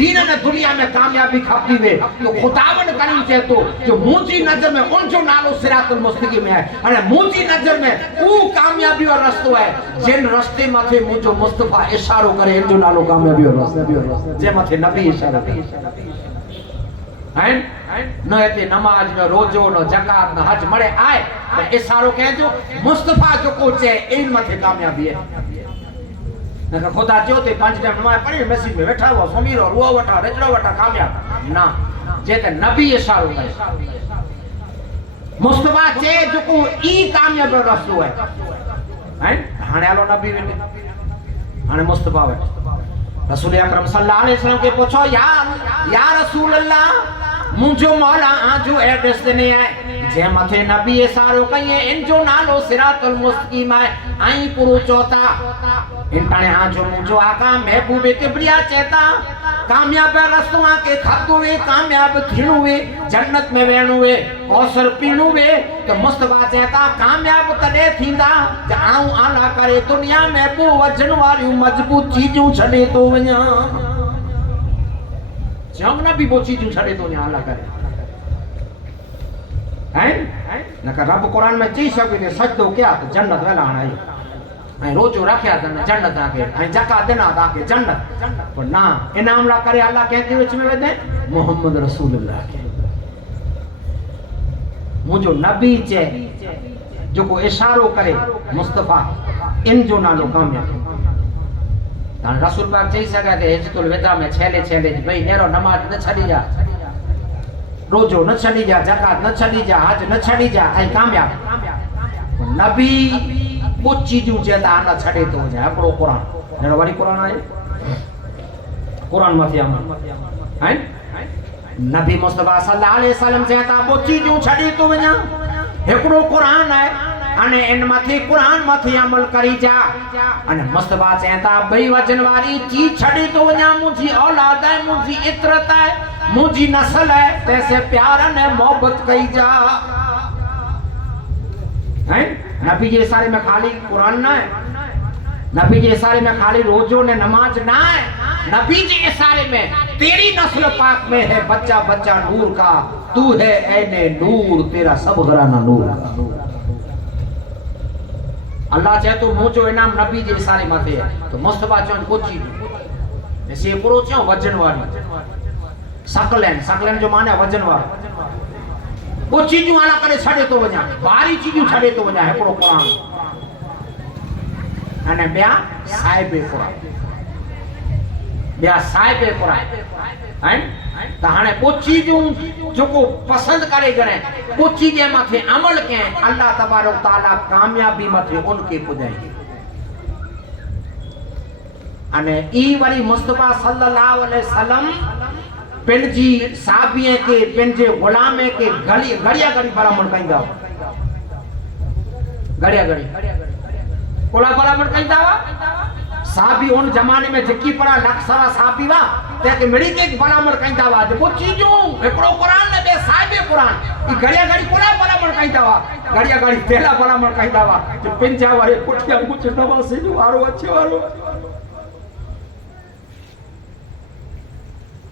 दीन ने दुनिया में कामयाबी खपती वे तो खुदावन करीम चे तो जो मुझी नजर में उन जो नालो सिरातुल मुस्तकीम है अरे मुझी नजर में वो कामयाबी वाला रास्तो है जिन रास्ते माथे मुझो मुस्तफा इशारो करे इन जो नालो कामयाबी वाला रास्तो जे माथे नबी इशारो हैं न एते नमाज न रोजो न ज़कात न हज मड़े आए तो इशारो कह जो मुस्तफा जो को चे इन माथे कामयाबी है न खुदा जो ते 5 टाइम नमाज पढ़ी मस्जिद में बैठा हुआ समीर और वो वटा रजड़ो वटा कामयाब ना जे ते नबी इशारो करे मुस्तफा चे जो को ई कामयाब रास्तो है हैं हाने आलो नबी वेटे हाने मुस्तफा वेटे रसूल अकरम सल्लल्लाहु अलैहि वसल्लम के पूछो या रसूल अल्लाह मुझो मौला आजो एड्रेस देने है जे मथे नबी इशारो कई इन जो नालो सिरातुल मुस्तकीम है आई पुरो चौथा इंटाने आजो मुझो आका महबूब किबरिया चेता कामयाब रास्तो आके खातो वे कामयाब थिणो वे जन्नत में वेणो वे कौसर पीणो वे तो मुस्तफा चेता कामयाब तडे थींदा आऊं आला करे दुनिया में बो वजन वाली मजबूत चीजों छड़े तो वणा जमना भी वो चीजों छड़े तो वणा आला करे हैं न रब कुरान में चई सके सजदो क्या तो जन्नत वेला आई ऐ रोजो रखया त जन्नत आके ऐ ज़कात देना आके जन्नत पर ना इनाम ला करे अल्लाह कहते विच में वेदे मोहम्मद रसूलुल्लाह के मुझो नबी चे जो को इशारो करे मुस्तफा इन जो नालो कामयाब तान रसूल पाक चई सका थे हिजतुल विदा में छेले भाई नेरो नमाज न छड़ी जा रोजो न छड़ी जा ज़कात न छड़ी जा हज न छड़ी जा ऐ कामयाब नबी वो चीजों जेदा ना छड़े तो जाए अपनो कुरान नेरो वाली कुरान आए कुरान मथे अमल हैं नबी मुस्तफा सल्लल्लाहु अलैहि वसल्लम कहता वो चीजों छड़ी तो वणा एकड़ो कुरान है अने इन मथे कुरान मथे अमल करी जा अने मुस्तफा कहता बई वजन वाली चीज छड़ी तो वणा मुझी औलाद है मुझी इतरत है मुझी नस्ल है तैसे प्यार ने मोहब्बत कई जा हैं नबी जे इशारे में खाली कुरान ना है नबी जे इशारे में खाली रोजो ने नमाज ना है नबी जे इशारे में तेरी नस्ल पाक में है बच्चा बच्चा नूर का तू है ऐने नूर तेरा सब घराना नूर अल्लाह चाहे तो मुझो इनाम नबी जे इशारे में थे तो मुस्तफा चोन कोची जैसे पूरो चो वजन वाली सकलन जो माने वजन वाला वो चीजूं आला करे छड़े तो वञा बारी चीजूं छड़े तो वञा हिकिड़ो क़ुरान अने ॿिया साहिब क़ुरान ॿिया साहिब क़ुरान आहिनि त हाणे को चीजूं जेको पसंदि करे करे को चीज मथे अमल कयईं अल्लाह तबारक ताला कामयाबी मथे उनके पुॼाई अने ई वरी मुस्तफा सल्लल्लाहु अलैहि वसल्लम पंहिंजी साबिए के पंहिंजे गुलामे के घड़िया घड़ी भलामण कंदा घड़िया घड़ी कोला भलामण कंदा साबी उन जमाने में जेकी पड़ा लखसरा साबी वा ते के मिड़ी के भलामण कंदा वा जो चीजूं एकड़ो कुरान ने बे साहिब कुरान ई घड़िया घड़ी कोला भलामण कंदा वा घड़िया घड़ी तेला भलामण कंदा वा जो पिंजा वाले पुठिया कुछ नवासी जो वारो अच्छे वारो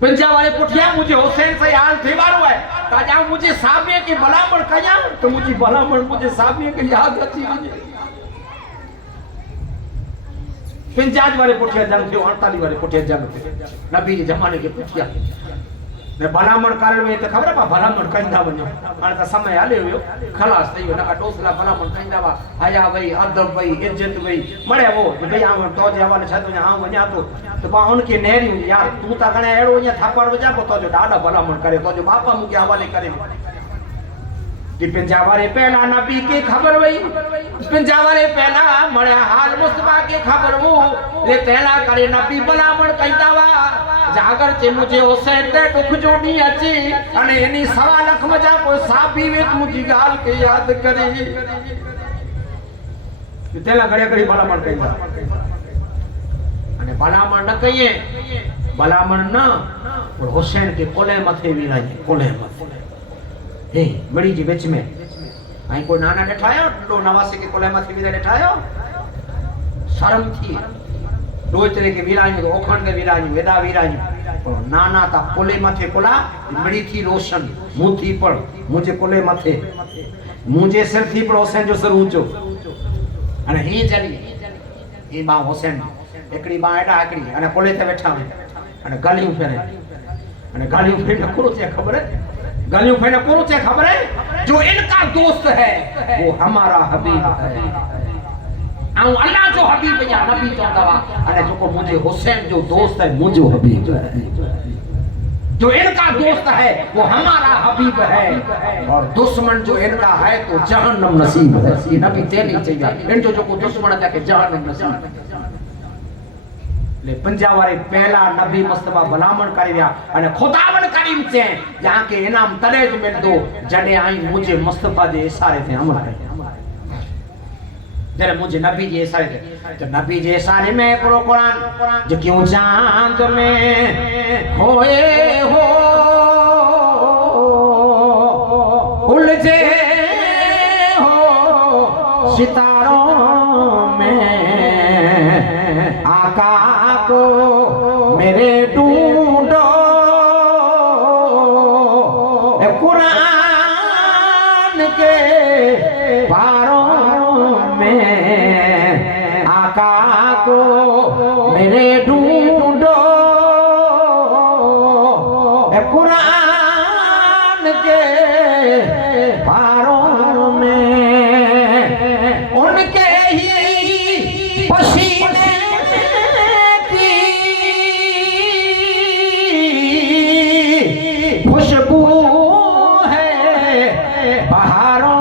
पिंजा वाले पुठिया मुझे हुसैन से हाल थे वारो है ताजा मुझे साबिए के भलामण कया तो मुझे भलामण मुझे साबिए के याद अची वने पिंजाज वाले पुठिया जंग थियो 48 वाले पुठिया जंग थियो नबी के जमाने के पुठिया ने भलामण कारण में तो खबर पा भलामण कंदा वञो हाणे त समय हले वियो खलास थई वियो नका डोसला भलामण कंदा वा हया भई अदब भई इज्जत भई मड़े वो भई आ तो जे हवाले छत वञा आ वञा तो पा उनके नेरी यार तू ता गणे एड़ो वञा थापड़ वजा तो जो ॾाढा भलामण करे तो जो बापा मुके हवाले करे कि पिंजावारे पहला नबी के खबर वही पिंजावारे पहला मड़े हाल मुस्तफा के खबर वो ले पहला करे नबी भलामण कंदा वा जागर चे मुझे हुसैन ते दुख जो नी अचे अने इनी सवा लख मजा कोई साबी वे मुझी गाल के याद करे तेला घड़े घड़ी भलामण कंदा अने भलामण न कहिए भलामण न और हुसैन के कोले मथे विराजे कोले मथे हे बड़ी जी बीच में आई को नाना ने ठायो लो नवासी के कोले मथे विराजे ठायो शर्म थी दो तरह के विराज तो ओखंड के विराज वेदा विराज और नाना ता कोले मथे कोला बड़ी थी रोशन मुंह थी पड़ मुझे कोले मथे मुझे सिर थी पड़ हुसैन जो सर ऊंचो अने ही चली ही बा हुसैन एकड़ी बा एडा एकड़ी अने कोले ते बैठा अने गालियों फेरे अने गालियों फेरे कोरो से खबर है गालियों फेरे कोरो से खबर है जो इनका दोस्त है वो हमारा हबीब है आऊं अल्लाह जो हबीब या नबी चंदा वा अने जो मुझे हुसैन जो दोस्त है मुझो हबीब है जो इनका दोस्त है वो हमारा हबीब है और दुश्मन जो इनका है तो जहन्नम नसीब है ये नबी तेरी चाहिए इन जो को दुश्मन है के जहन्नम नसीब ले पंजावारे पहला नबी मुस्तफा भलामण करी विया अने खुदावन करीम से जहां के इनाम तले ज मिल दो जडे आई मुझे मुस्तफा जे इशारे से अमल करे जरे मुझे नबी जे इशारे थे तो नबी जे इशारे में पूरा कुरान जो क्यों चांद में खोए हो उलझे हो सितारों में आका को मेरे ढूंढो कुरान के पारों में आका को मेरे ढूंढो कुरान के पारों में उनके ही पसीने खुशबू है बहारों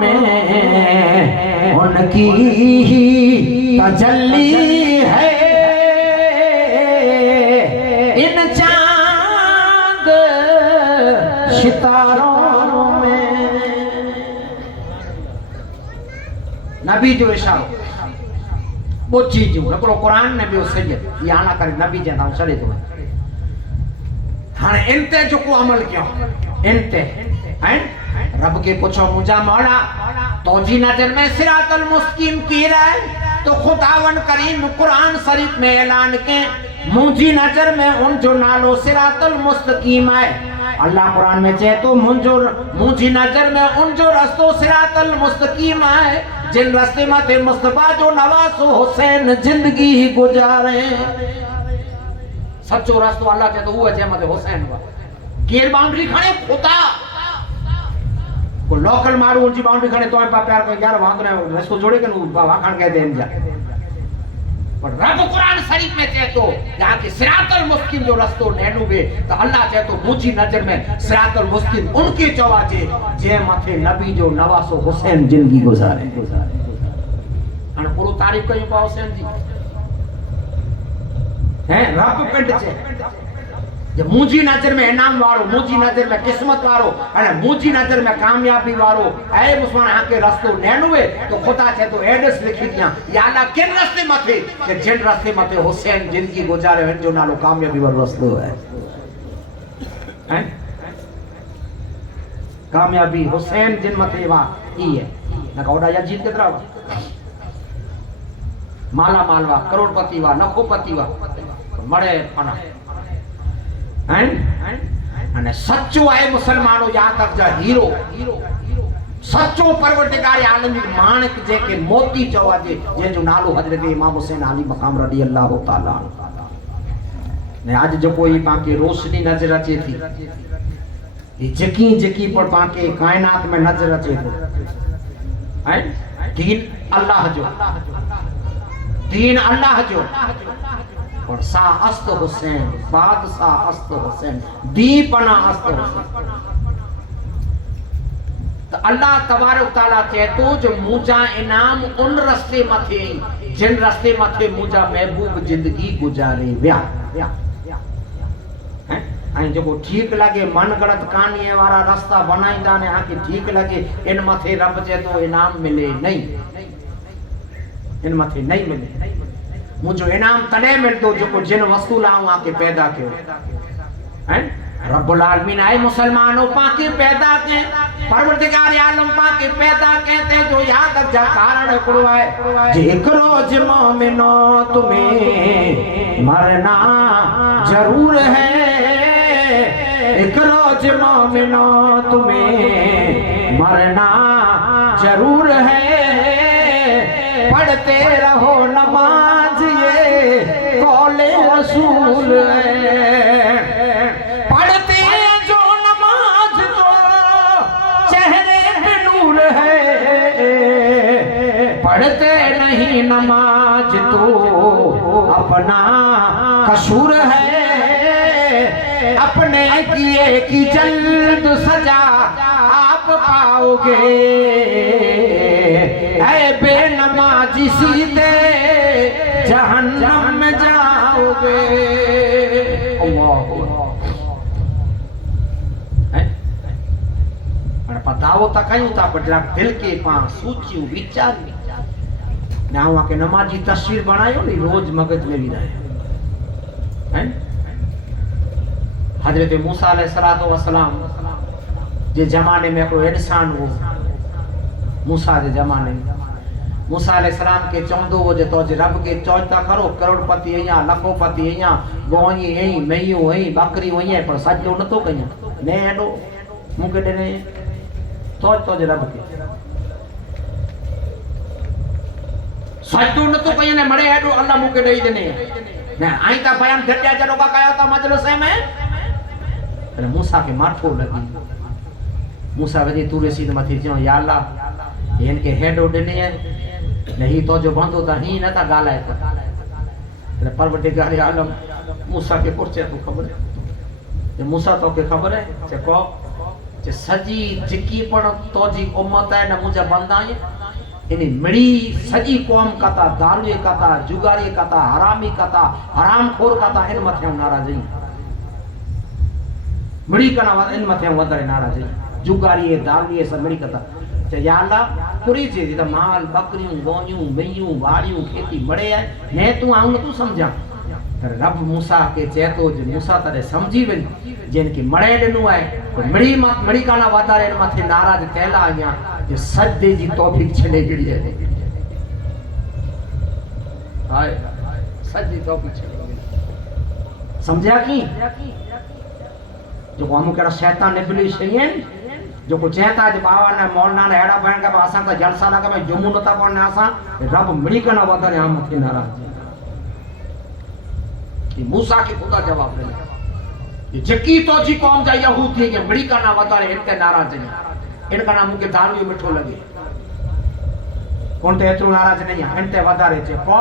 में उनकी ही तजल्ली है इन चांद सितारों में नबी जो इशारो वो चीज हिकिड़ो कुरान ने ॿियो सैयद या ना करे नबी चवंदा छॾे थो हाणे इन ते जेको अमल कयो इन ते हैं रब के पूछो मुझा मौला तोजी नजर में सिरातल मुस्तकीम की है तो खुदावन करीम कुरान शरीफ में ऐलान के मुझी नजर में उन जो नालो सिरातल मुस्तकीम है अल्लाह कुरान में चहे तो मुझी नजर में उन जो रस्तो सिरातल मुस्तकीम है जिन रास्ते में मुस्तफा जो नवासो हुसैन जिंदगी ही गुजारे सच्चो रास्तो अल्लाह के तो हुआ जे मते हुसैन वा केर बाउंड्री खणे खुदा को लोकल मारू उनकी बाउंड्री खड़े तो पा प्यार को यार वहां तो रस्तो जोड़े के वाखण कहते हैं जा पर रब कुरान शरीफ में कहे तो यहाँ के सिरातुल मुस्तकीम जो रस्तो नैनुवे तो अल्लाह चाहे तो मुझी नजर में सिरातुल मुस्तकीम उनके चवाजे जे मथे नबी जो नवासो हुसैन जिंदगी गुजारे अन पूरो तारीफ कयो पा हुसैन जी हैं रब पिंड चे जे मुझी नजर में इनाम वारो मुझी नजर में किस्मत वारो अने मुझी नजर में कामयाबी वारो ऐ मुसलमान आके रास्तो नैनुवे तो खुदा चाहे तो एड्रेस लिखी दिया या अल्लाह किन रास्ते मथे के जिन रास्ते मथे हुसैन जिंदगी गुजारे हैं जो नालो कामयाबी वारो रास्तो है हैं कामयाबी हुसैन जिन मथे वा ई है ना कोड़ा या जीत केतरा वा माला मालवा करोड़पति वा लखोपति वा मड़े पना અને સચ્ચો આય મુસલમાનો યાદ રાખજો હીરો સચ્ચો પરવરदिगार आलम जी माणिक जेके मोती चवाजे जे जो नालो हजरत इमाम हुसैन अली मकाम रदी अल्लाह ताला ने आज जो कोई पाके रोशनी नजर अचे थी ये जकी जकी पर पाके कायनात में नजर अचे तो हैं दीन अल्लाह जो और सा अस्त हुसैन बादशाह अस्त हुसैन दीपना अस्त हुसैन तो अल्लाह तबारक तआला चए तो जो मुजा इनाम उन रास्ते मथे जिन रास्ते मथे मुजा महबूब जिंदगी गुजारे व्या हैं आई जो ठीक लगे मन गलत कानी वाला रास्ता बनाईंदा ने आके ठीक लगे इन मथे रब चए तो इनाम मिले नहीं इन मथे नहीं मिले मुझो इनाम तने मिलतो जो जिन वस्तु लाऊं आके पैदा कियो हैं रब्बुल आलमीन आए मुसलमानों पाके पैदा के परवरदिगार आलम पाके पैदा कहते जो याद रख जा कारण कुड़ो है एक रोज मोमिनो तुम्हें मरना जरूर है एक रोज मोमिनो तुम्हें मरना जरूर है पढ़ते रहो नमाज ये कौले रसूल है पढ़ते जो नमाज तो चेहरे पे नूर है पढ़ते नहीं नमाज तो अपना कसूर है अपने किए की जल्द सजा आप पाओगे ऐ बेनमाजी सीधे जहन्नम में जाओगे अल्लाह पर पताओ ता कयूं ता बदला दिल के पा सोचियो विचार ना वहां के नमाजी तस्वीर बनायो नी रोज मगज में भी रहे हैं हजरत मूसा अलैहिस्सलातु वस्सलाम जे जमाने में कोई इंसान हो मूसा जे जमाने में मूसा अलैहिस्सलाम के चौंदो वो जे तो रब के चौथा करो करोड़पति या लखोपति या गोई हई मैयू हई बकरी हई पर सजो न तो कया ने एडो मुके देने तो रब के सजो न तो कया ने मरे एडो अल्लाह मुके देई देने ने आई ता बयान घटिया जरो का कया ता मजलिस में अरे मूसा के माथो लगी मूसा वजी तूरे सीध मथी जो या अल्लाह इनके हेडो देने नहीं तो जो बंदो ता ही न ता गालाए तो अरे परवरदिगार आलम मूसा के पुरचे तो खबर है मूसा तो के खबर है जे को जे सजी जिकी पण तो जी उम्मत है न मुझे बंदा है इनी मिड़ी सजी कौम कता दारुए कता जुगारी कता हरामी कता हरामखोर कता इन मथे नाराजी मिड़ी कना इन मथे वदरे नाराजी जुगारी दारुए सब मिड़ी कता या अल्लाह पूरी चीज माल बकरियों गोइयों मैयूं वाड़ियों खेती मड़े है ने तू आऊं न तू समझा तर रब मूसा के चेतो जे मूसा तरे समझी वन जिन की मड़े देनु है तो मड़ी मत मड़ी काना वातारे मथे नाराज तेला आया जे सजदे जी तौफीक छले गिड़ी है हाय सजदी तौफीक छले समझा की जो हम केड़ा शैतान इब्लिस है जो को चेता जे बाबा ने मौलाना ने हेड़ा बहन का आसा का जलसा लगा में जुमू नता कोने आसा रब मिड़ी कना वातारे हम मथे नाराज कि मूसा के खुदा जवाब दे ये जकी तो जी कौम जा यहूदी के बड़ी का ना वतारे इनके नाराज है इनका नाम मुके दारू मिठो लगे कोण ते एतरो नाराज नहीं है इनते वधारे छे को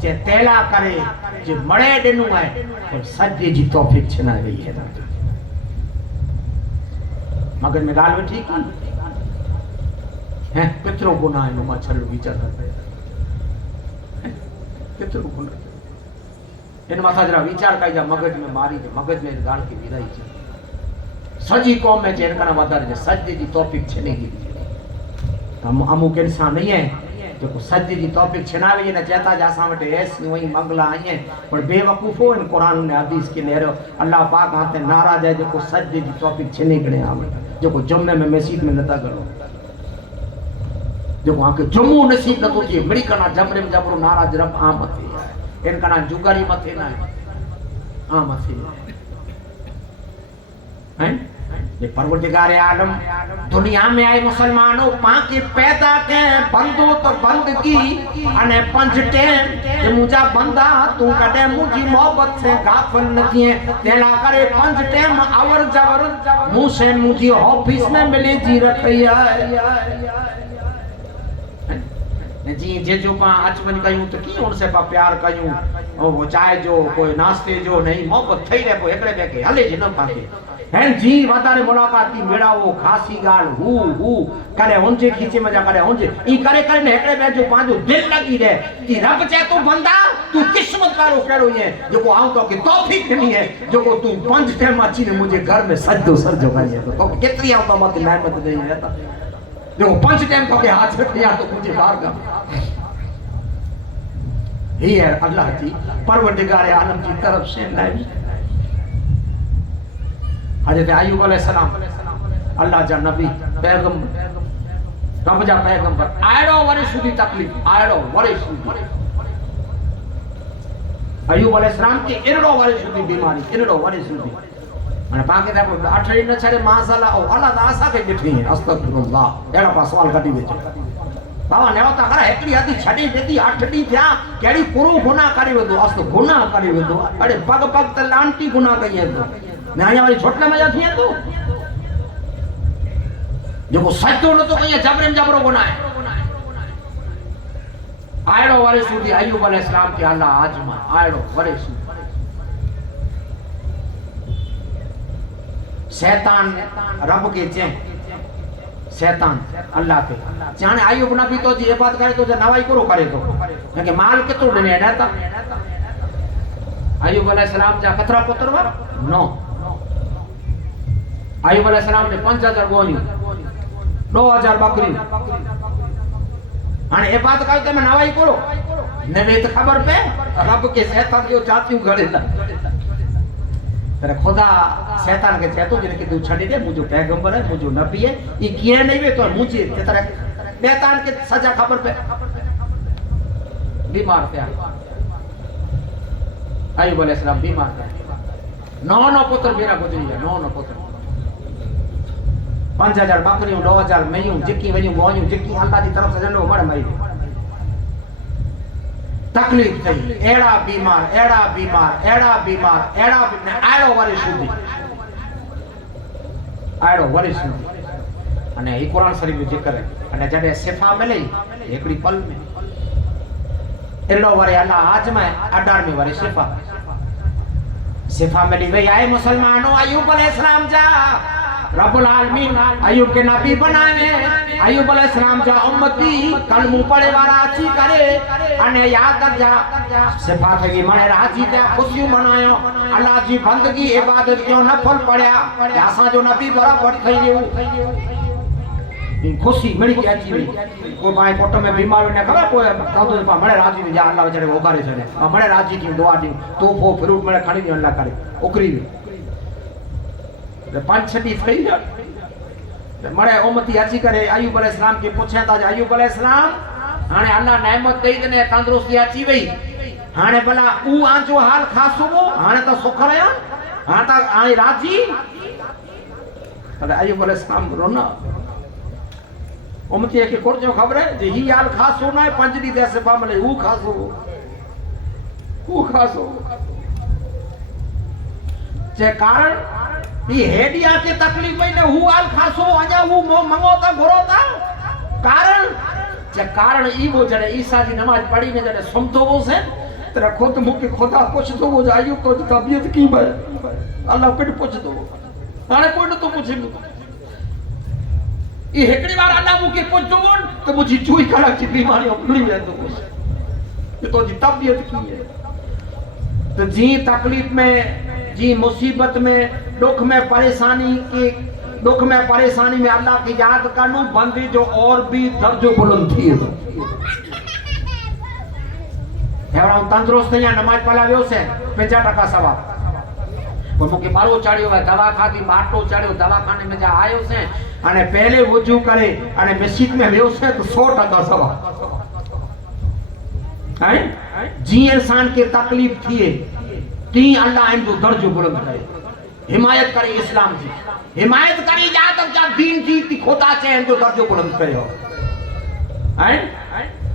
जे तेला करे जे मळे देनु है पर सज्जे जी तौफीक छना गई है मगर में गाल में ठीक है कितरो गुनाह है मा छल विचार कितरो गुनाह इन माथा जरा विचार काई जा मगज में मारी जे मगज में गाल की विदाई छे सजी कौम में जे इनका वधारे सज्जे जी तौफीक छने गई हम अमुक इंसान नहीं है जो सज्जे जी तौफीक छिनावी ने चेता जा असा वटे ऐस वही मंगला आए पर बेवकूफो इन कुरान ने हदीस के लेरो अल्लाह पाक हाथे नाराज है जो सज्जे जी तौफीक छिने गणे आवे जो जुम्मे में मस्जिद में नता करो जो आके जुम्मो नसीब न तो जे मड़ी कना जबरे में जबरो नाराज रब आ मथे है इन कना जुगारी मथे ना आ मथे हैं ये परवरदिगार आलम दुनिया में आए मुसलमानों पाके पैदा के बंदो तो बंदगी अने पंज टेम जे मुजा बंदा तू कदे मुजी मोहब्बत से गाफिल न थिए तेला करे पंज टेम अवर जवर मुसे मुजी ऑफिस में मिले जी रखिया जी जे जो पा अचवन कयूं तो की उन से पा प्यार कयूं ओ वो चाहे जो कोई नाश्ते जो नहीं मोहब्बत थई रे को एकड़े बेके हले जे न पाके हैं जी वादारे मुलाकाती मेरा वो खासी गाल हु करे उनजे खींचे मजा करे उनजे ई करे करे ने एकड़े बे जो पांजो दिल लगी रे कि रब चाहे तू बंदा तू किस्मत वालो केड़ो है जो को आऊं तो के तौफीक नहीं है जो को तू पंज टाइम अची ने मुझे घर में सजदो सर जगाई है तो कितनी आऊं तो मत नेमत नहीं है जो पंज टाइम तो के हाथ रखिया तो मुझे बाहर का ये है अल्लाह की परवरदिगार आलम की तरफ से लाइव हजरत अय्यूब अलैहिस्सलाम अल्लाह जा नबी पैगंबर रब जा पैगंबर आयडो वरे सुधी तकलीफ आयडो वरे सुधी अय्यूब अलैहिस्सलाम के इरडो वरे सुधी बीमारी इरडो वरे सुधी माने पाके ता अठड़ी न छड़े माशाअल्लाह ओ अल्लाह दा आसा के ॾिठी अस्तगफिरुल्लाह एड़ा पा सवाल कढी वेचो बाबा नेवता करे एकड़ी हदी छडी देती 8 डी थिया केड़ी पुरो गुनाह करी वेदो अस्त गुनाह करी वेदो अरे पग पग त लांटी गुनाह कई है मैं आया वाली छोटला मजा थी तो जो को सत्य न तो कहीं जबरे में जबरो गुनाह है आयडो वाले सुधी अय्यूब अलैहिस्सलाम के अल्लाह आजमा आयडो वाले सुधी शैतान रब के चे शैतान अल्लाह के जाने अय्यूब नबी तो जी बात करे तो जे नवाई करो करे तो कि माल कितो देने है ना अय्यूब अलैहिस्सलाम जा कतरा पुत्र वा 9 अय्यूब अलैहिस्सलाम ने 5000 गोलियों 2000 बकरी हाने ए बात कहते मैं नवाई करो नवे तो खबर पे रब के शैतान जो चाहती घरे तेरे खुदा शैतान के चाहतो जिने कि तू छड़ी दे मुझे पैगंबर है मुझे नबी है ये किए नहीं वे तो मुझे तेरा शैतान के सजा खबर पे बीमार थे अय्यूब अलैहिस्सलाम बीमार थे 9 पुत्र मेरा गुजरी है 9 पुत्र 5000 बकरियों 2000 मैयूं जिकी वणियों गोणियों जिकी अल्लाह की तरफ से जनो मर मई तकलीफ थई एड़ा बीमार आड़ो वरी सुधी अने ई कुरान शरीफ में जिक्र है अने जडे शिफा मिले एकड़ी पल में एड़ो वरे अल्लाह आजमा 18 में वरे शिफा मिली वही आए मुसलमानों अय्यूब अलैहिस्सलाम जा रब्बुल आलमीन अय्यूब के नबी बनाए अय्यूब अलैहिस्सलाम जा उम्मती कलमू पढ़े वाला अच्छी करे अने याद कर जा शिफा थी मने राजी थे खुशियों मनायो अल्लाह जी बंदगी इबादत क्यों नफल पढ़या असा जो नबी बराबर थई गयो खुशी मिली के अची वई कोई पाए कोट में बीमार ने खबर कोई तो पा मने राजी जा अल्लाह बेचारे ओकारे छड़े मने राजी की दुआ दी तो फो फ्रूट मने खणी दी अल्लाह करे ओकरी ते 5-6 दी थई जा मरे उम्मती अची करे अय्यूब अलैहिस्सलाम के पूछे ता अय्यूब अलैहिस्सलाम हाने अल्लाह नेमत दई तने तंदुरुस्ती अची वई हाने भला ऊ आंजो हाल खासो हाने तो सुख रहा हां ता आई राजी पर अय्यूब अलैहिस्सलाम रोना उम्मती के कोर जो खबर है जे ही हाल खासो ना 5 दी दे से पामले ऊ खासो जे कारण ये हेडिया के तकलीफ में हु आल खासो अजा हु मंगो ता घोरो ता कारण जे कारण ई वो जने ईसा जी नमाज पढ़ी ने जने सुमतो वो से तेरा खुद मुके खुदा पूछ दो वो आयु को तबीयत की है अल्लाह पे पूछ दो हाने कोई न तो पूछे ये हेकड़ी बार अल्लाह मुके पूछ दो तो मुझे चुई कड़ा की बीमारी अपनी है तो ये तो जी तबीयत की है तो जी तकलीफ में जी मुसीबत में दुख में परेशानी में अल्लाह की याद करनू बंदे जो और भी दर्जो बुलंद थी एवं तंदुरुस्त या नमाज पढ़ाव्यो से 50% सवाब वो मुके मारो चढ़ियो है दवा खाधी बाटो चढ़ियो दवाखाने में जा आयो से अने पहले वजू करे अने मस्जिद में वियो से तो 100% सवाब है जी इंसान के तकलीफ थिए ती अल्लाह इन जो दर्जो बुलंद करे हिमायत करे इस्लाम जी हिमायत करी जा तक जा दीन जी ती खोता से इन जो दर्जो बुलंद कयो है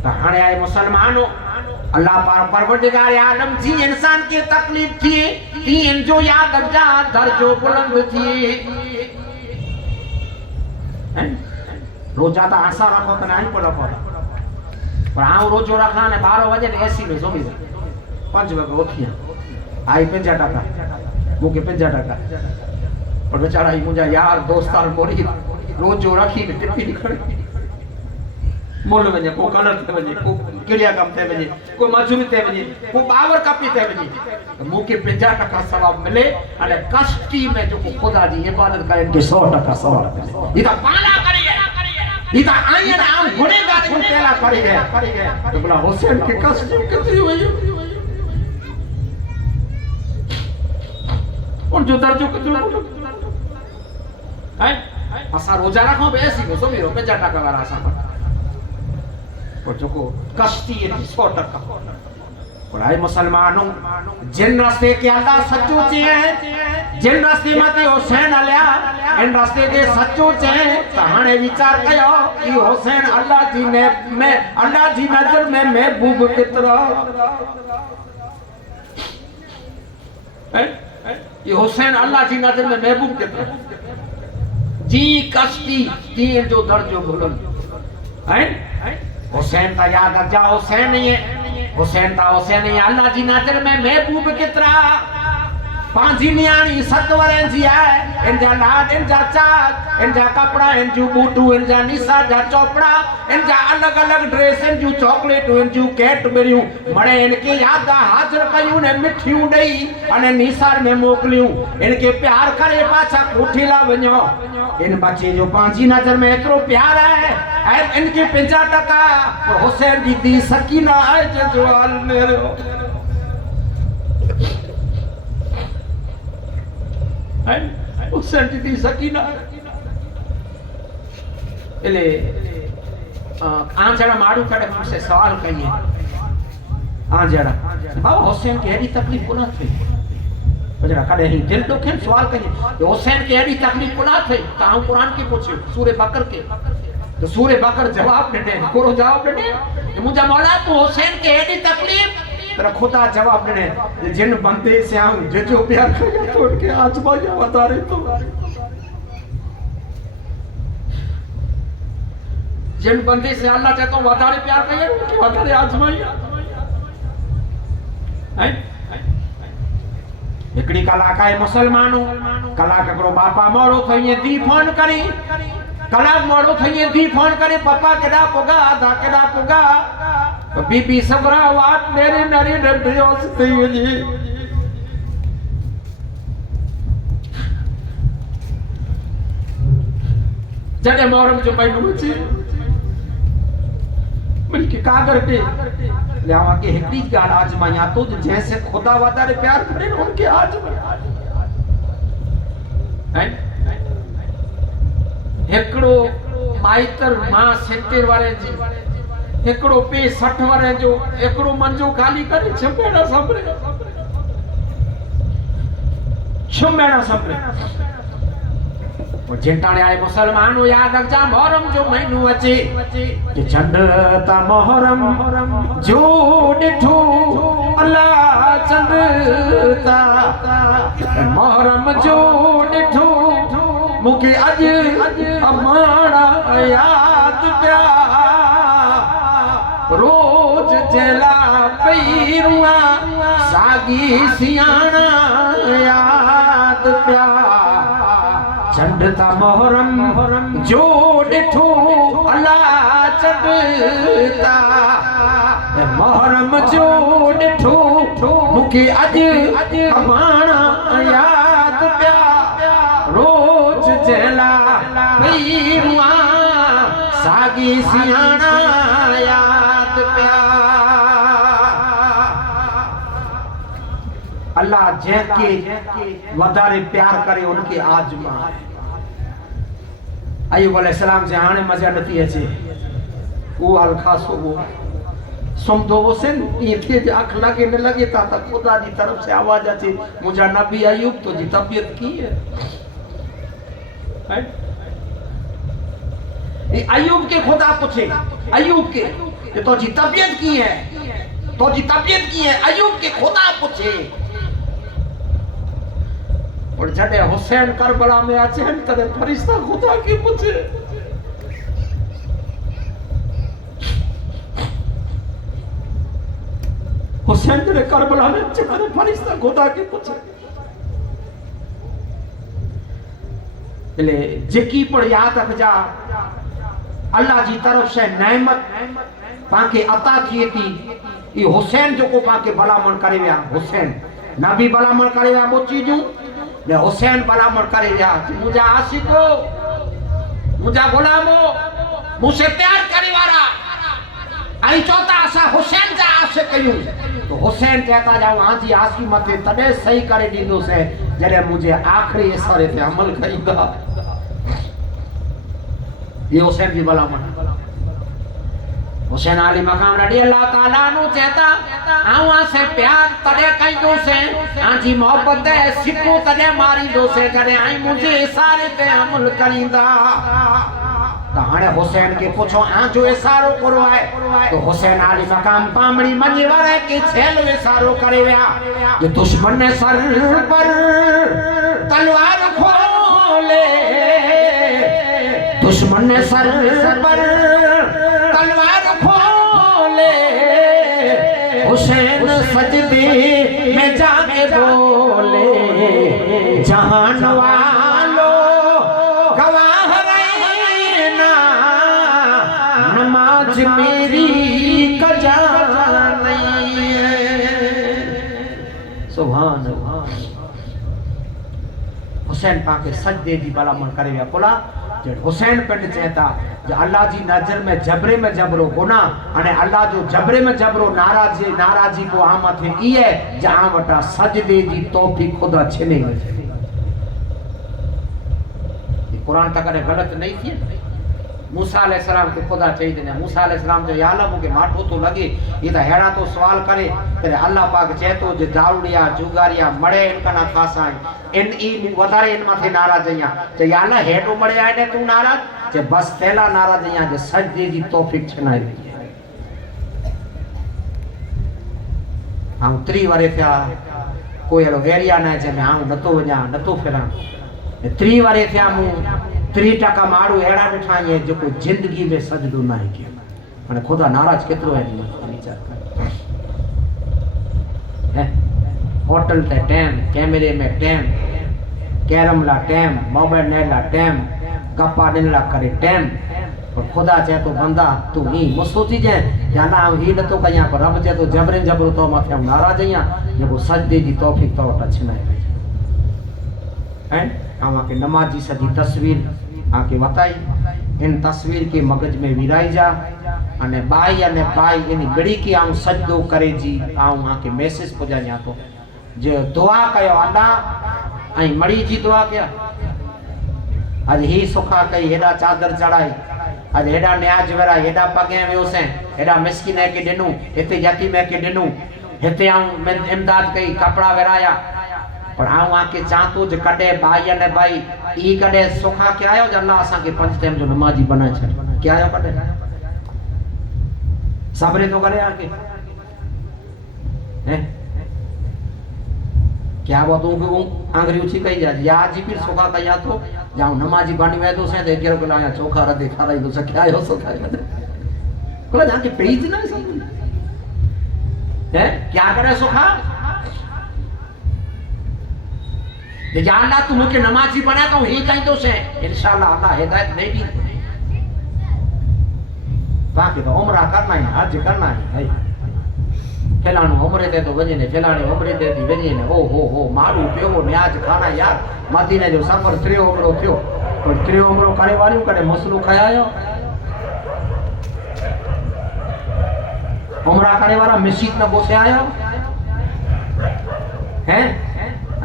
तो हाने आए मुसलमानों अल्लाह पाक परवरदिगार आलम जी इंसान के तकलीफ थी ती इन जो याद जा दर्जो बुलंद थी हैं रोजा ता आशा रखो त नहीं पड़ा पर हां रोजो रखना ने 12 बजे एसी में सोमी 5 बजे उठिया आई 50% मुके 50% पर बेचारा ही मुझा यार दोस्तार मोरी रोजो रखी ने टिप्पी निकल मोल वने को कलर थे वने को किलिया कम थे वने को मजूरी थे वने को पावर कपी थे वने तो मुके 50% सवाब मिले अने कष्टी में जो खुदा जी इबादत करे के 100% सवाब मिले इता पाला करी है इता आयन आम गुनेगार को तेला करी है तो बोला हुसैन के कष्ट कितनी हुई उन जो दर्जो कितनी है असा रोजा रखो बेसी को सोमी रो 50% वाला सा और जो को कष्टी है 100% और आए मुसलमानों जिन रास्ते के अल्लाह सच्चो चे जिन रास्ते मते हुसैन आल्या इन रास्ते के सच्चो चे कहानी विचार कयो कि हुसैन अल्लाह जी ने मैं अल्लाह जी नजर में महबूब कितना है ये हुसैन अल्लाह जी नजर में महबूब कितना जी कष्टी ती जो दर्जो बुलंद है हुसैन का याद आ जा हुसैन नहीं है हुसैन नहीं अल्लाह जी नजर में महबूब कितरा पांची नियाणी 7 वरन जी है इन जा लाड इन जा चाक इन जा कपड़ा इन जो बूटू इन जा निसा जा चोपड़ा इन जा अलग अलग ड्रेस इन जो चॉकलेट इन जो कैडबरियूं मणे इनके याद हाजिर कयूं ने मिठियूं दई अने निसार में मोकलियूं इनके प्यार करे पाछा कोठीला वणो इन बच्चे जो पांची नजर में इतरो प्यार है इनके 50% हुसैन जी दी सकीना है जो हाल मेरे हुसैन जी दी सकीना इले आंजड़ा मारू कड़े मुझसे सवाल कहिए आंजड़ा बाबा हुसैन की एडी तकलीफ कोना थी बजरा कड़े ही दिल दुखे सवाल कहिए हुसैन की एडी तकलीफ कोना थी ताऊ कुरान की पूछो सूरह बकर के तो सूरह बकर जवाब देते कोरो जवाब देते मुझे मौला तो हुसैन की एडी तकलीफ तेरा खुदा जवाब देने जिन बंदे से आऊं जो प्यार कर छोड़ के आजमाइया बता रहे तो जिन बंदे से अल्लाह चाहता हूं बता रहे प्यार कर उनकी बता रहे आजमाइया है एकड़ी कलाका है मुसलमानों कलाका करो बापा मोरो तो ये दी फोन करी कलाक मोरो तो ये दी फोन करे पापा केदा पोगा आधा केदा पोगा बीबी सबरा वाट मेरे नरी बेहोश थी वही जडे मोहरम जो महीनो बची बल्कि कागर पे लेवा के हिकड़ी गाल आजमाया तो जैसे खुदा वादारे प्यार करे उनके आजमाया है एकड़ो माइतर मां 70 वाले जी एकड़ो पे 60 वारे जो एकड़ो मंजो खाली करे छमेड़ा संभरे और जिंटाने आए मुसलमान हो याद रख जा मुहर्रम जो महीनो अचे कि चंड ता मुहर्रम जो डिठो अल्लाह चंदता मोहरम जो ॾिठो मूंखे अॼु अमाणा याद पिया रोज जेला पैरुआ सागी सियाणा याद पिया चंडता मोहरम जो ॾिठो अल्लाह चंडता मोहरम जो ॾिठो मूंखे अॼु अमाणा याद पिया रोज जेला पैरुआ सागी सियाणा याद पिया अल्लाह जंहिंखे वधारे प्यार करे उनखे आजमा अयूब अलैहिस्सलाम से हाणे मज़ा नथी अचे उहो हाल ख़ासो हो सुम्हंदो हुअसि ईअं थिए अख लगे न लगे था त खुदा जी तरफ से आवाज अचे मुंहिंजा नबी अयूब तुंहिंजी तबियत कीअं है अयूब के खुदा पूछे अयूब के तुझी तबियत की है तुझी तबियत की है अयूब के खुदा पूछे और जडे हुसैन करबला में अचे तदे फरिश्ता खुदा के पूछे हुसैन जडे करबला में अचे तदे फरिश्ता खुदा के पूछे ले जेकी पर याद रखजा अल्लाह जी तरफ से नेमत पाके अता थिए थी ये हुसैन जो को पाके भलामण करे विया हुसैन नबी भलामण करे विया बोची जूं ने हुसैन भलामण करे विया मुझा आशिको मुझा गुलामो मुझसे प्यार करे वाला आई चौथा असा हुसैन जा आशिक कयूं तो हुसैन कहता जाऊं हां जी आशिक मते तडे सही करे दींदो से जरे मुझे आखिरी इशारे पे अमल करींदा ये हुसैन जी भलामण हुसैन अली मकाम रडी अल्लाह ताला नु चेता आवा से प्यार तडे कईदो से आजी मोहब्बत दे सिको तडे मारी दो से जरे आई मुझे इशारे पे अमल करींदा तो हाणे हुसैन के पूछो आ जो इशारो करो है तो हुसैन अली मकाम पामड़ी मनी वाले के छेल इशारो करे विया जो दुश्मन ने सर पर तलवार खोले दुश्मन ने सर पर तलवार खोले हुसैन सजदे में जाके बोले जहान वालो गवाह रहना नमाज मेरी कजा नहीं है सुभान अल्लाह हुसैन पाके सजदे जी भलामण करे विया बोला हुसैन पिंड चेता जो अल्लाह जी नजर में जबरो गुनाह अने अल्लाह जो जबरे में जबरो नाराजी को आम थे ये जहां वटा सजदे जी तौफीक खुदा छिने कुरान तक गलत नहीं थी मूसा अलैहिस्सलाम के खुदा चई देने मूसा अलैहिस्सलाम जो या अल्लाह मुके माठो तो लगे ये तो हेड़ा तो सवाल करे तेरे अल्लाह पाक चेतो जे दारूड़िया जुगारिया मड़े इनका ना खासा इन वधारे इन माथे नाराज आया जे या अल्लाह हेडो मड़े आए ने तू नाराज जे बस तेला नाराज आया जे सजदे जी तौफीक छिनाई हम 3 वरे थिया कोई अहिड़ो एरिया न जे में आऊं नथो वञा नथो फिरां 3 वरे थिया मूं 3% माण्हू अहिड़ा ॾिठा आहिनि जेको ज़िंदगी में सजदो न आहे कयो हाणे ख़ुदा नाराज़ केतिरो आहे वीचार कर होटल ते टाइम कैमरे में टाइम कैरम ला टाइम मोबाइल ने ला टाइम गप्पा ॾिन ला करे टाइम पर ख़ुदा चए थो बंदा तूं हीअं मु सोची जाए या ना हीअ नथो कयां पर रब चए थो जबरन जबरो तो मथे नाराज़ आहियां जेको सजदे जी तौफीक तो वटि छिनाए वई ऐं आके नमाज जी सजी तस्वीर आके बताई इन तस्वीर के मगज में विराई जा अने बाई इन गड़ी की आऊं सजदो करे जी आऊं आके मैसेज पुजाया तो जो दुआ कयो अल्लाह आई मड़ी जी दुआ कया आज ही सुखा कई हेडा चादर चढ़ाई आज हेडा न्याज वरा हेडा पगे वियोसे हेडा मिस्किन के दिनू हेते यतीम के दिनू हेते आऊं इमदाद कई कपड़ा वेराया पर आऊं आके चाहतो जे कडे भाई ने भाई ई कडे सुखा के आयो ज अल्लाह असा के 5 टाइम जो नमाजी बनाए छ के आयो कडे सबरे तो करे आके हैं क्या बात हूँ आंगरी उछी कही जा या जी फिर सोखा कया तो जाऊं नमाजी बानी वे तो से 11 किलो आया चोखा रदे खाराई तो सख्या हो सोखा कोला जाके पेज ना सब है क्या करे सोखा ये जानला तू मुके नमाजी बना तो ही कहीं तो से इंशाल्लाह अल्लाह हिदायत नहीं दी बाकी तो उम्रा करना है हज करना है फैलानो उम्रे दे तो वजे ने फैलाने उम्रे दे दी वजे ने ओ हो मारू पेगो ने आज खाना यार मदीने जो सफर त्रियो उम्रो थियो तो त्रियो उम्रो करे वाली कने मसलो खायायो उम्रा करे वाला मस्जिद में बोसे आयो हैं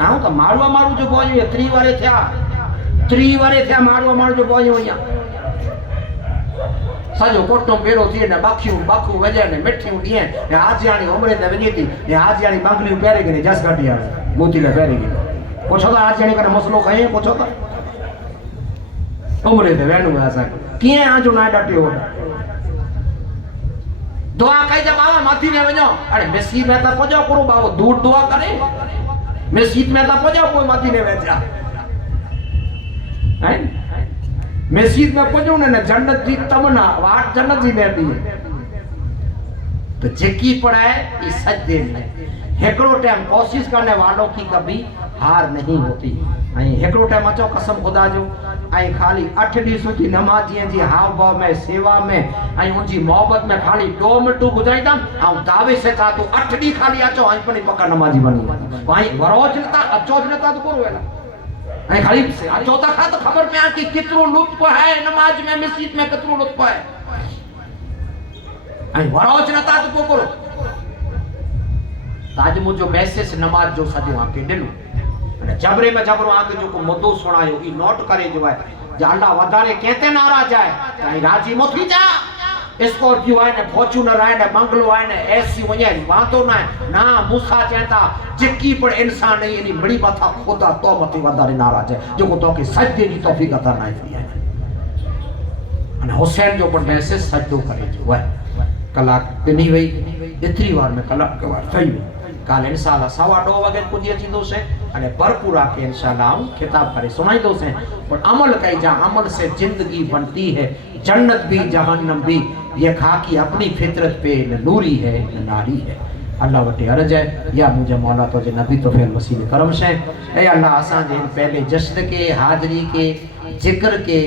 आऊं तो मारू जो बोयो 3 वारे थया मारू जो बोयो यहाँ सजो कोटो पेड़ो थी ने बाखियूं वजे ने मिठियूं दिए ने आजियाणी उमरे ने वजे थी ने आजियाणी बांगलियूं पेरे के ने जस गाड़ी आ मोती ले पेरे के पूछो तो आजियाणी करे मसलो खाए पूछो तो उमरे दे वेणु आसा किए आजो ना डटियो दुआ कई जब बाबा माथी ने वजो अरे मस्जिद में ता पजो करो बाबा दूर दुआ करे मस्जिद में ता पजो कोई माथी ने वेजा हैं मस्जिद में पजो ने जन्नत जी तमन्ना वाट जन्नत जी ने दी तो जेकी पढ़ाए इस सजदे में हेकड़ो टाइम कोशिश करने वालों की कभी हार नहीं होती हेकड़ो टाइम अचो कसम खुदा जो खाली 8 डी सुधी नमाजी जी हाव भाव में सेवा में उनकी मोहब्बत में खाली 2 मिनट गुजारीदा दावे से था तो 8 डी खाली अचो पण पक्का नमाजी बनी वरोज नता अचो नता तो कोरो वेला खाली अचो ता खा तो खबर पे कि कितरो लुत्फ है नमाज में मस्जिद में कितरो लुत्फ है वरोज नता तो कोरो ताज मुझो मैसेज नमाज जो सजो आके दिनो जबरे में जबरो आके जो को मुद्दो सुनायो ई नोट करे जो है जे अल्लाह वधारे कहते नाराज है ताई राजी मोथी जा स्कॉर्पियो है ने फॉर्च्यूनर है ने बंगलो है ने एसी वने वातो ना मूसा कहता जिक्की पर इंसान नहीं इनी बड़ी बात खुदा तो मती वधारे नाराज है जो को तो के सजदे की तौफीक अता ना थी अने हुसैन जो पर मैसेज सजदो करे जो है कलाक पिनी वई एतरी बार में कलाक के बार थई काल इंशाल्लाह 2:15 वगे पुजी अचींदो से अने भरपूर आके इंशाल्लाह खिताब करे सुनाईंदो से पर अमल कई जा अमल से जिंदगी बनती है जन्नत भी जहन्नम भी ये खाकी अपनी फितरत पे न नूरी है न नारी है अल्लाह वटे अर्ज है या मुझे मौला तो जे नबी तो फिर मसीह करम से ए अल्लाह आसा जे पहले जश्न के हाजिरी के जिक्र के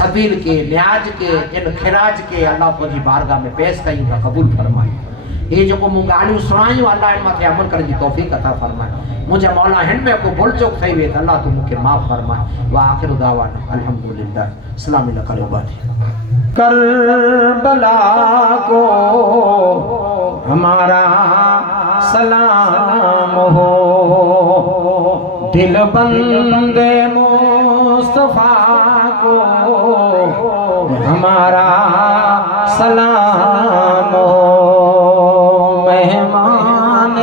सबील के न्याज के इन खिराज के अल्लाह को जी बारगाह में पेश कई का कबूल फरमाए ये जो को मु गालियों सुनाई अल्लाह इन मथे अमल करने की तौफीक अता फरमाए मुझे मौला हिन में को भूल चूक थई वे अल्लाह तो मुके माफ फरमाए व आखिर दावाना अल्हम्दुलिल्लाह सलाम अलैहि व करबला को हमारा सलाम हो दिल बंदे मुस्तफा को हमारा सलाम हो मेहमान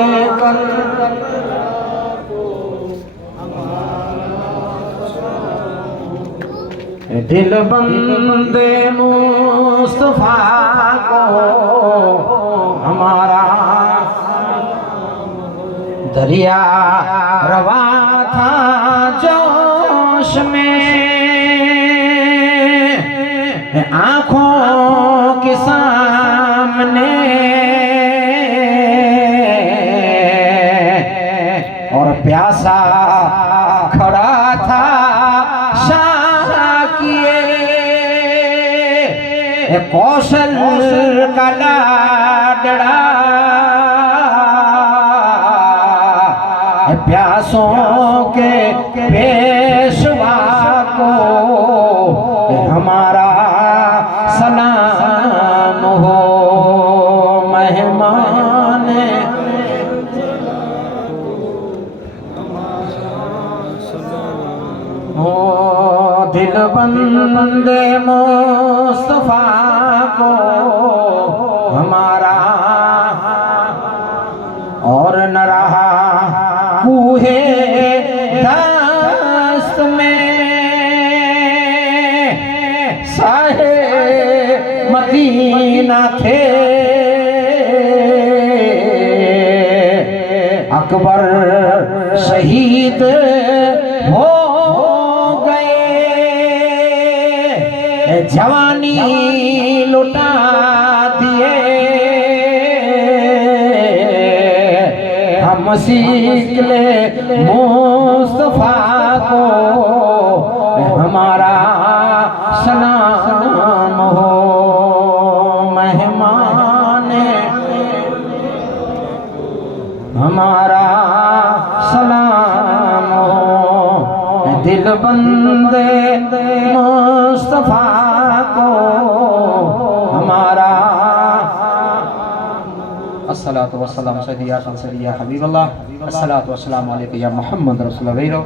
दिल बंदे मुस्तफा को हमारा दरिया रवा था जोश में आँखों के सामने और प्यासा खड़ा था कौशल का लाडड़ा प्यासों के पेशवा को हमारा सलाम हो मेहमान हो दिल बंदे मुस्तफा को हमारा और न रहा कूहे दस्त में साहे मदीना थे शहीद हो गए, जवानी लुटा दिए, हम सीखले मुस्तफा को हमारा सलाम हो। मेहमान हमारा सलाम हो, दिल बंदे मुस्तफा को हमारा। अस्सलातु वस्सलाम सय्यिदी या हबीबल्लाह, अस्सलातु वस्सलामु अलैका या मुहम्मद रसूलुल्लाह।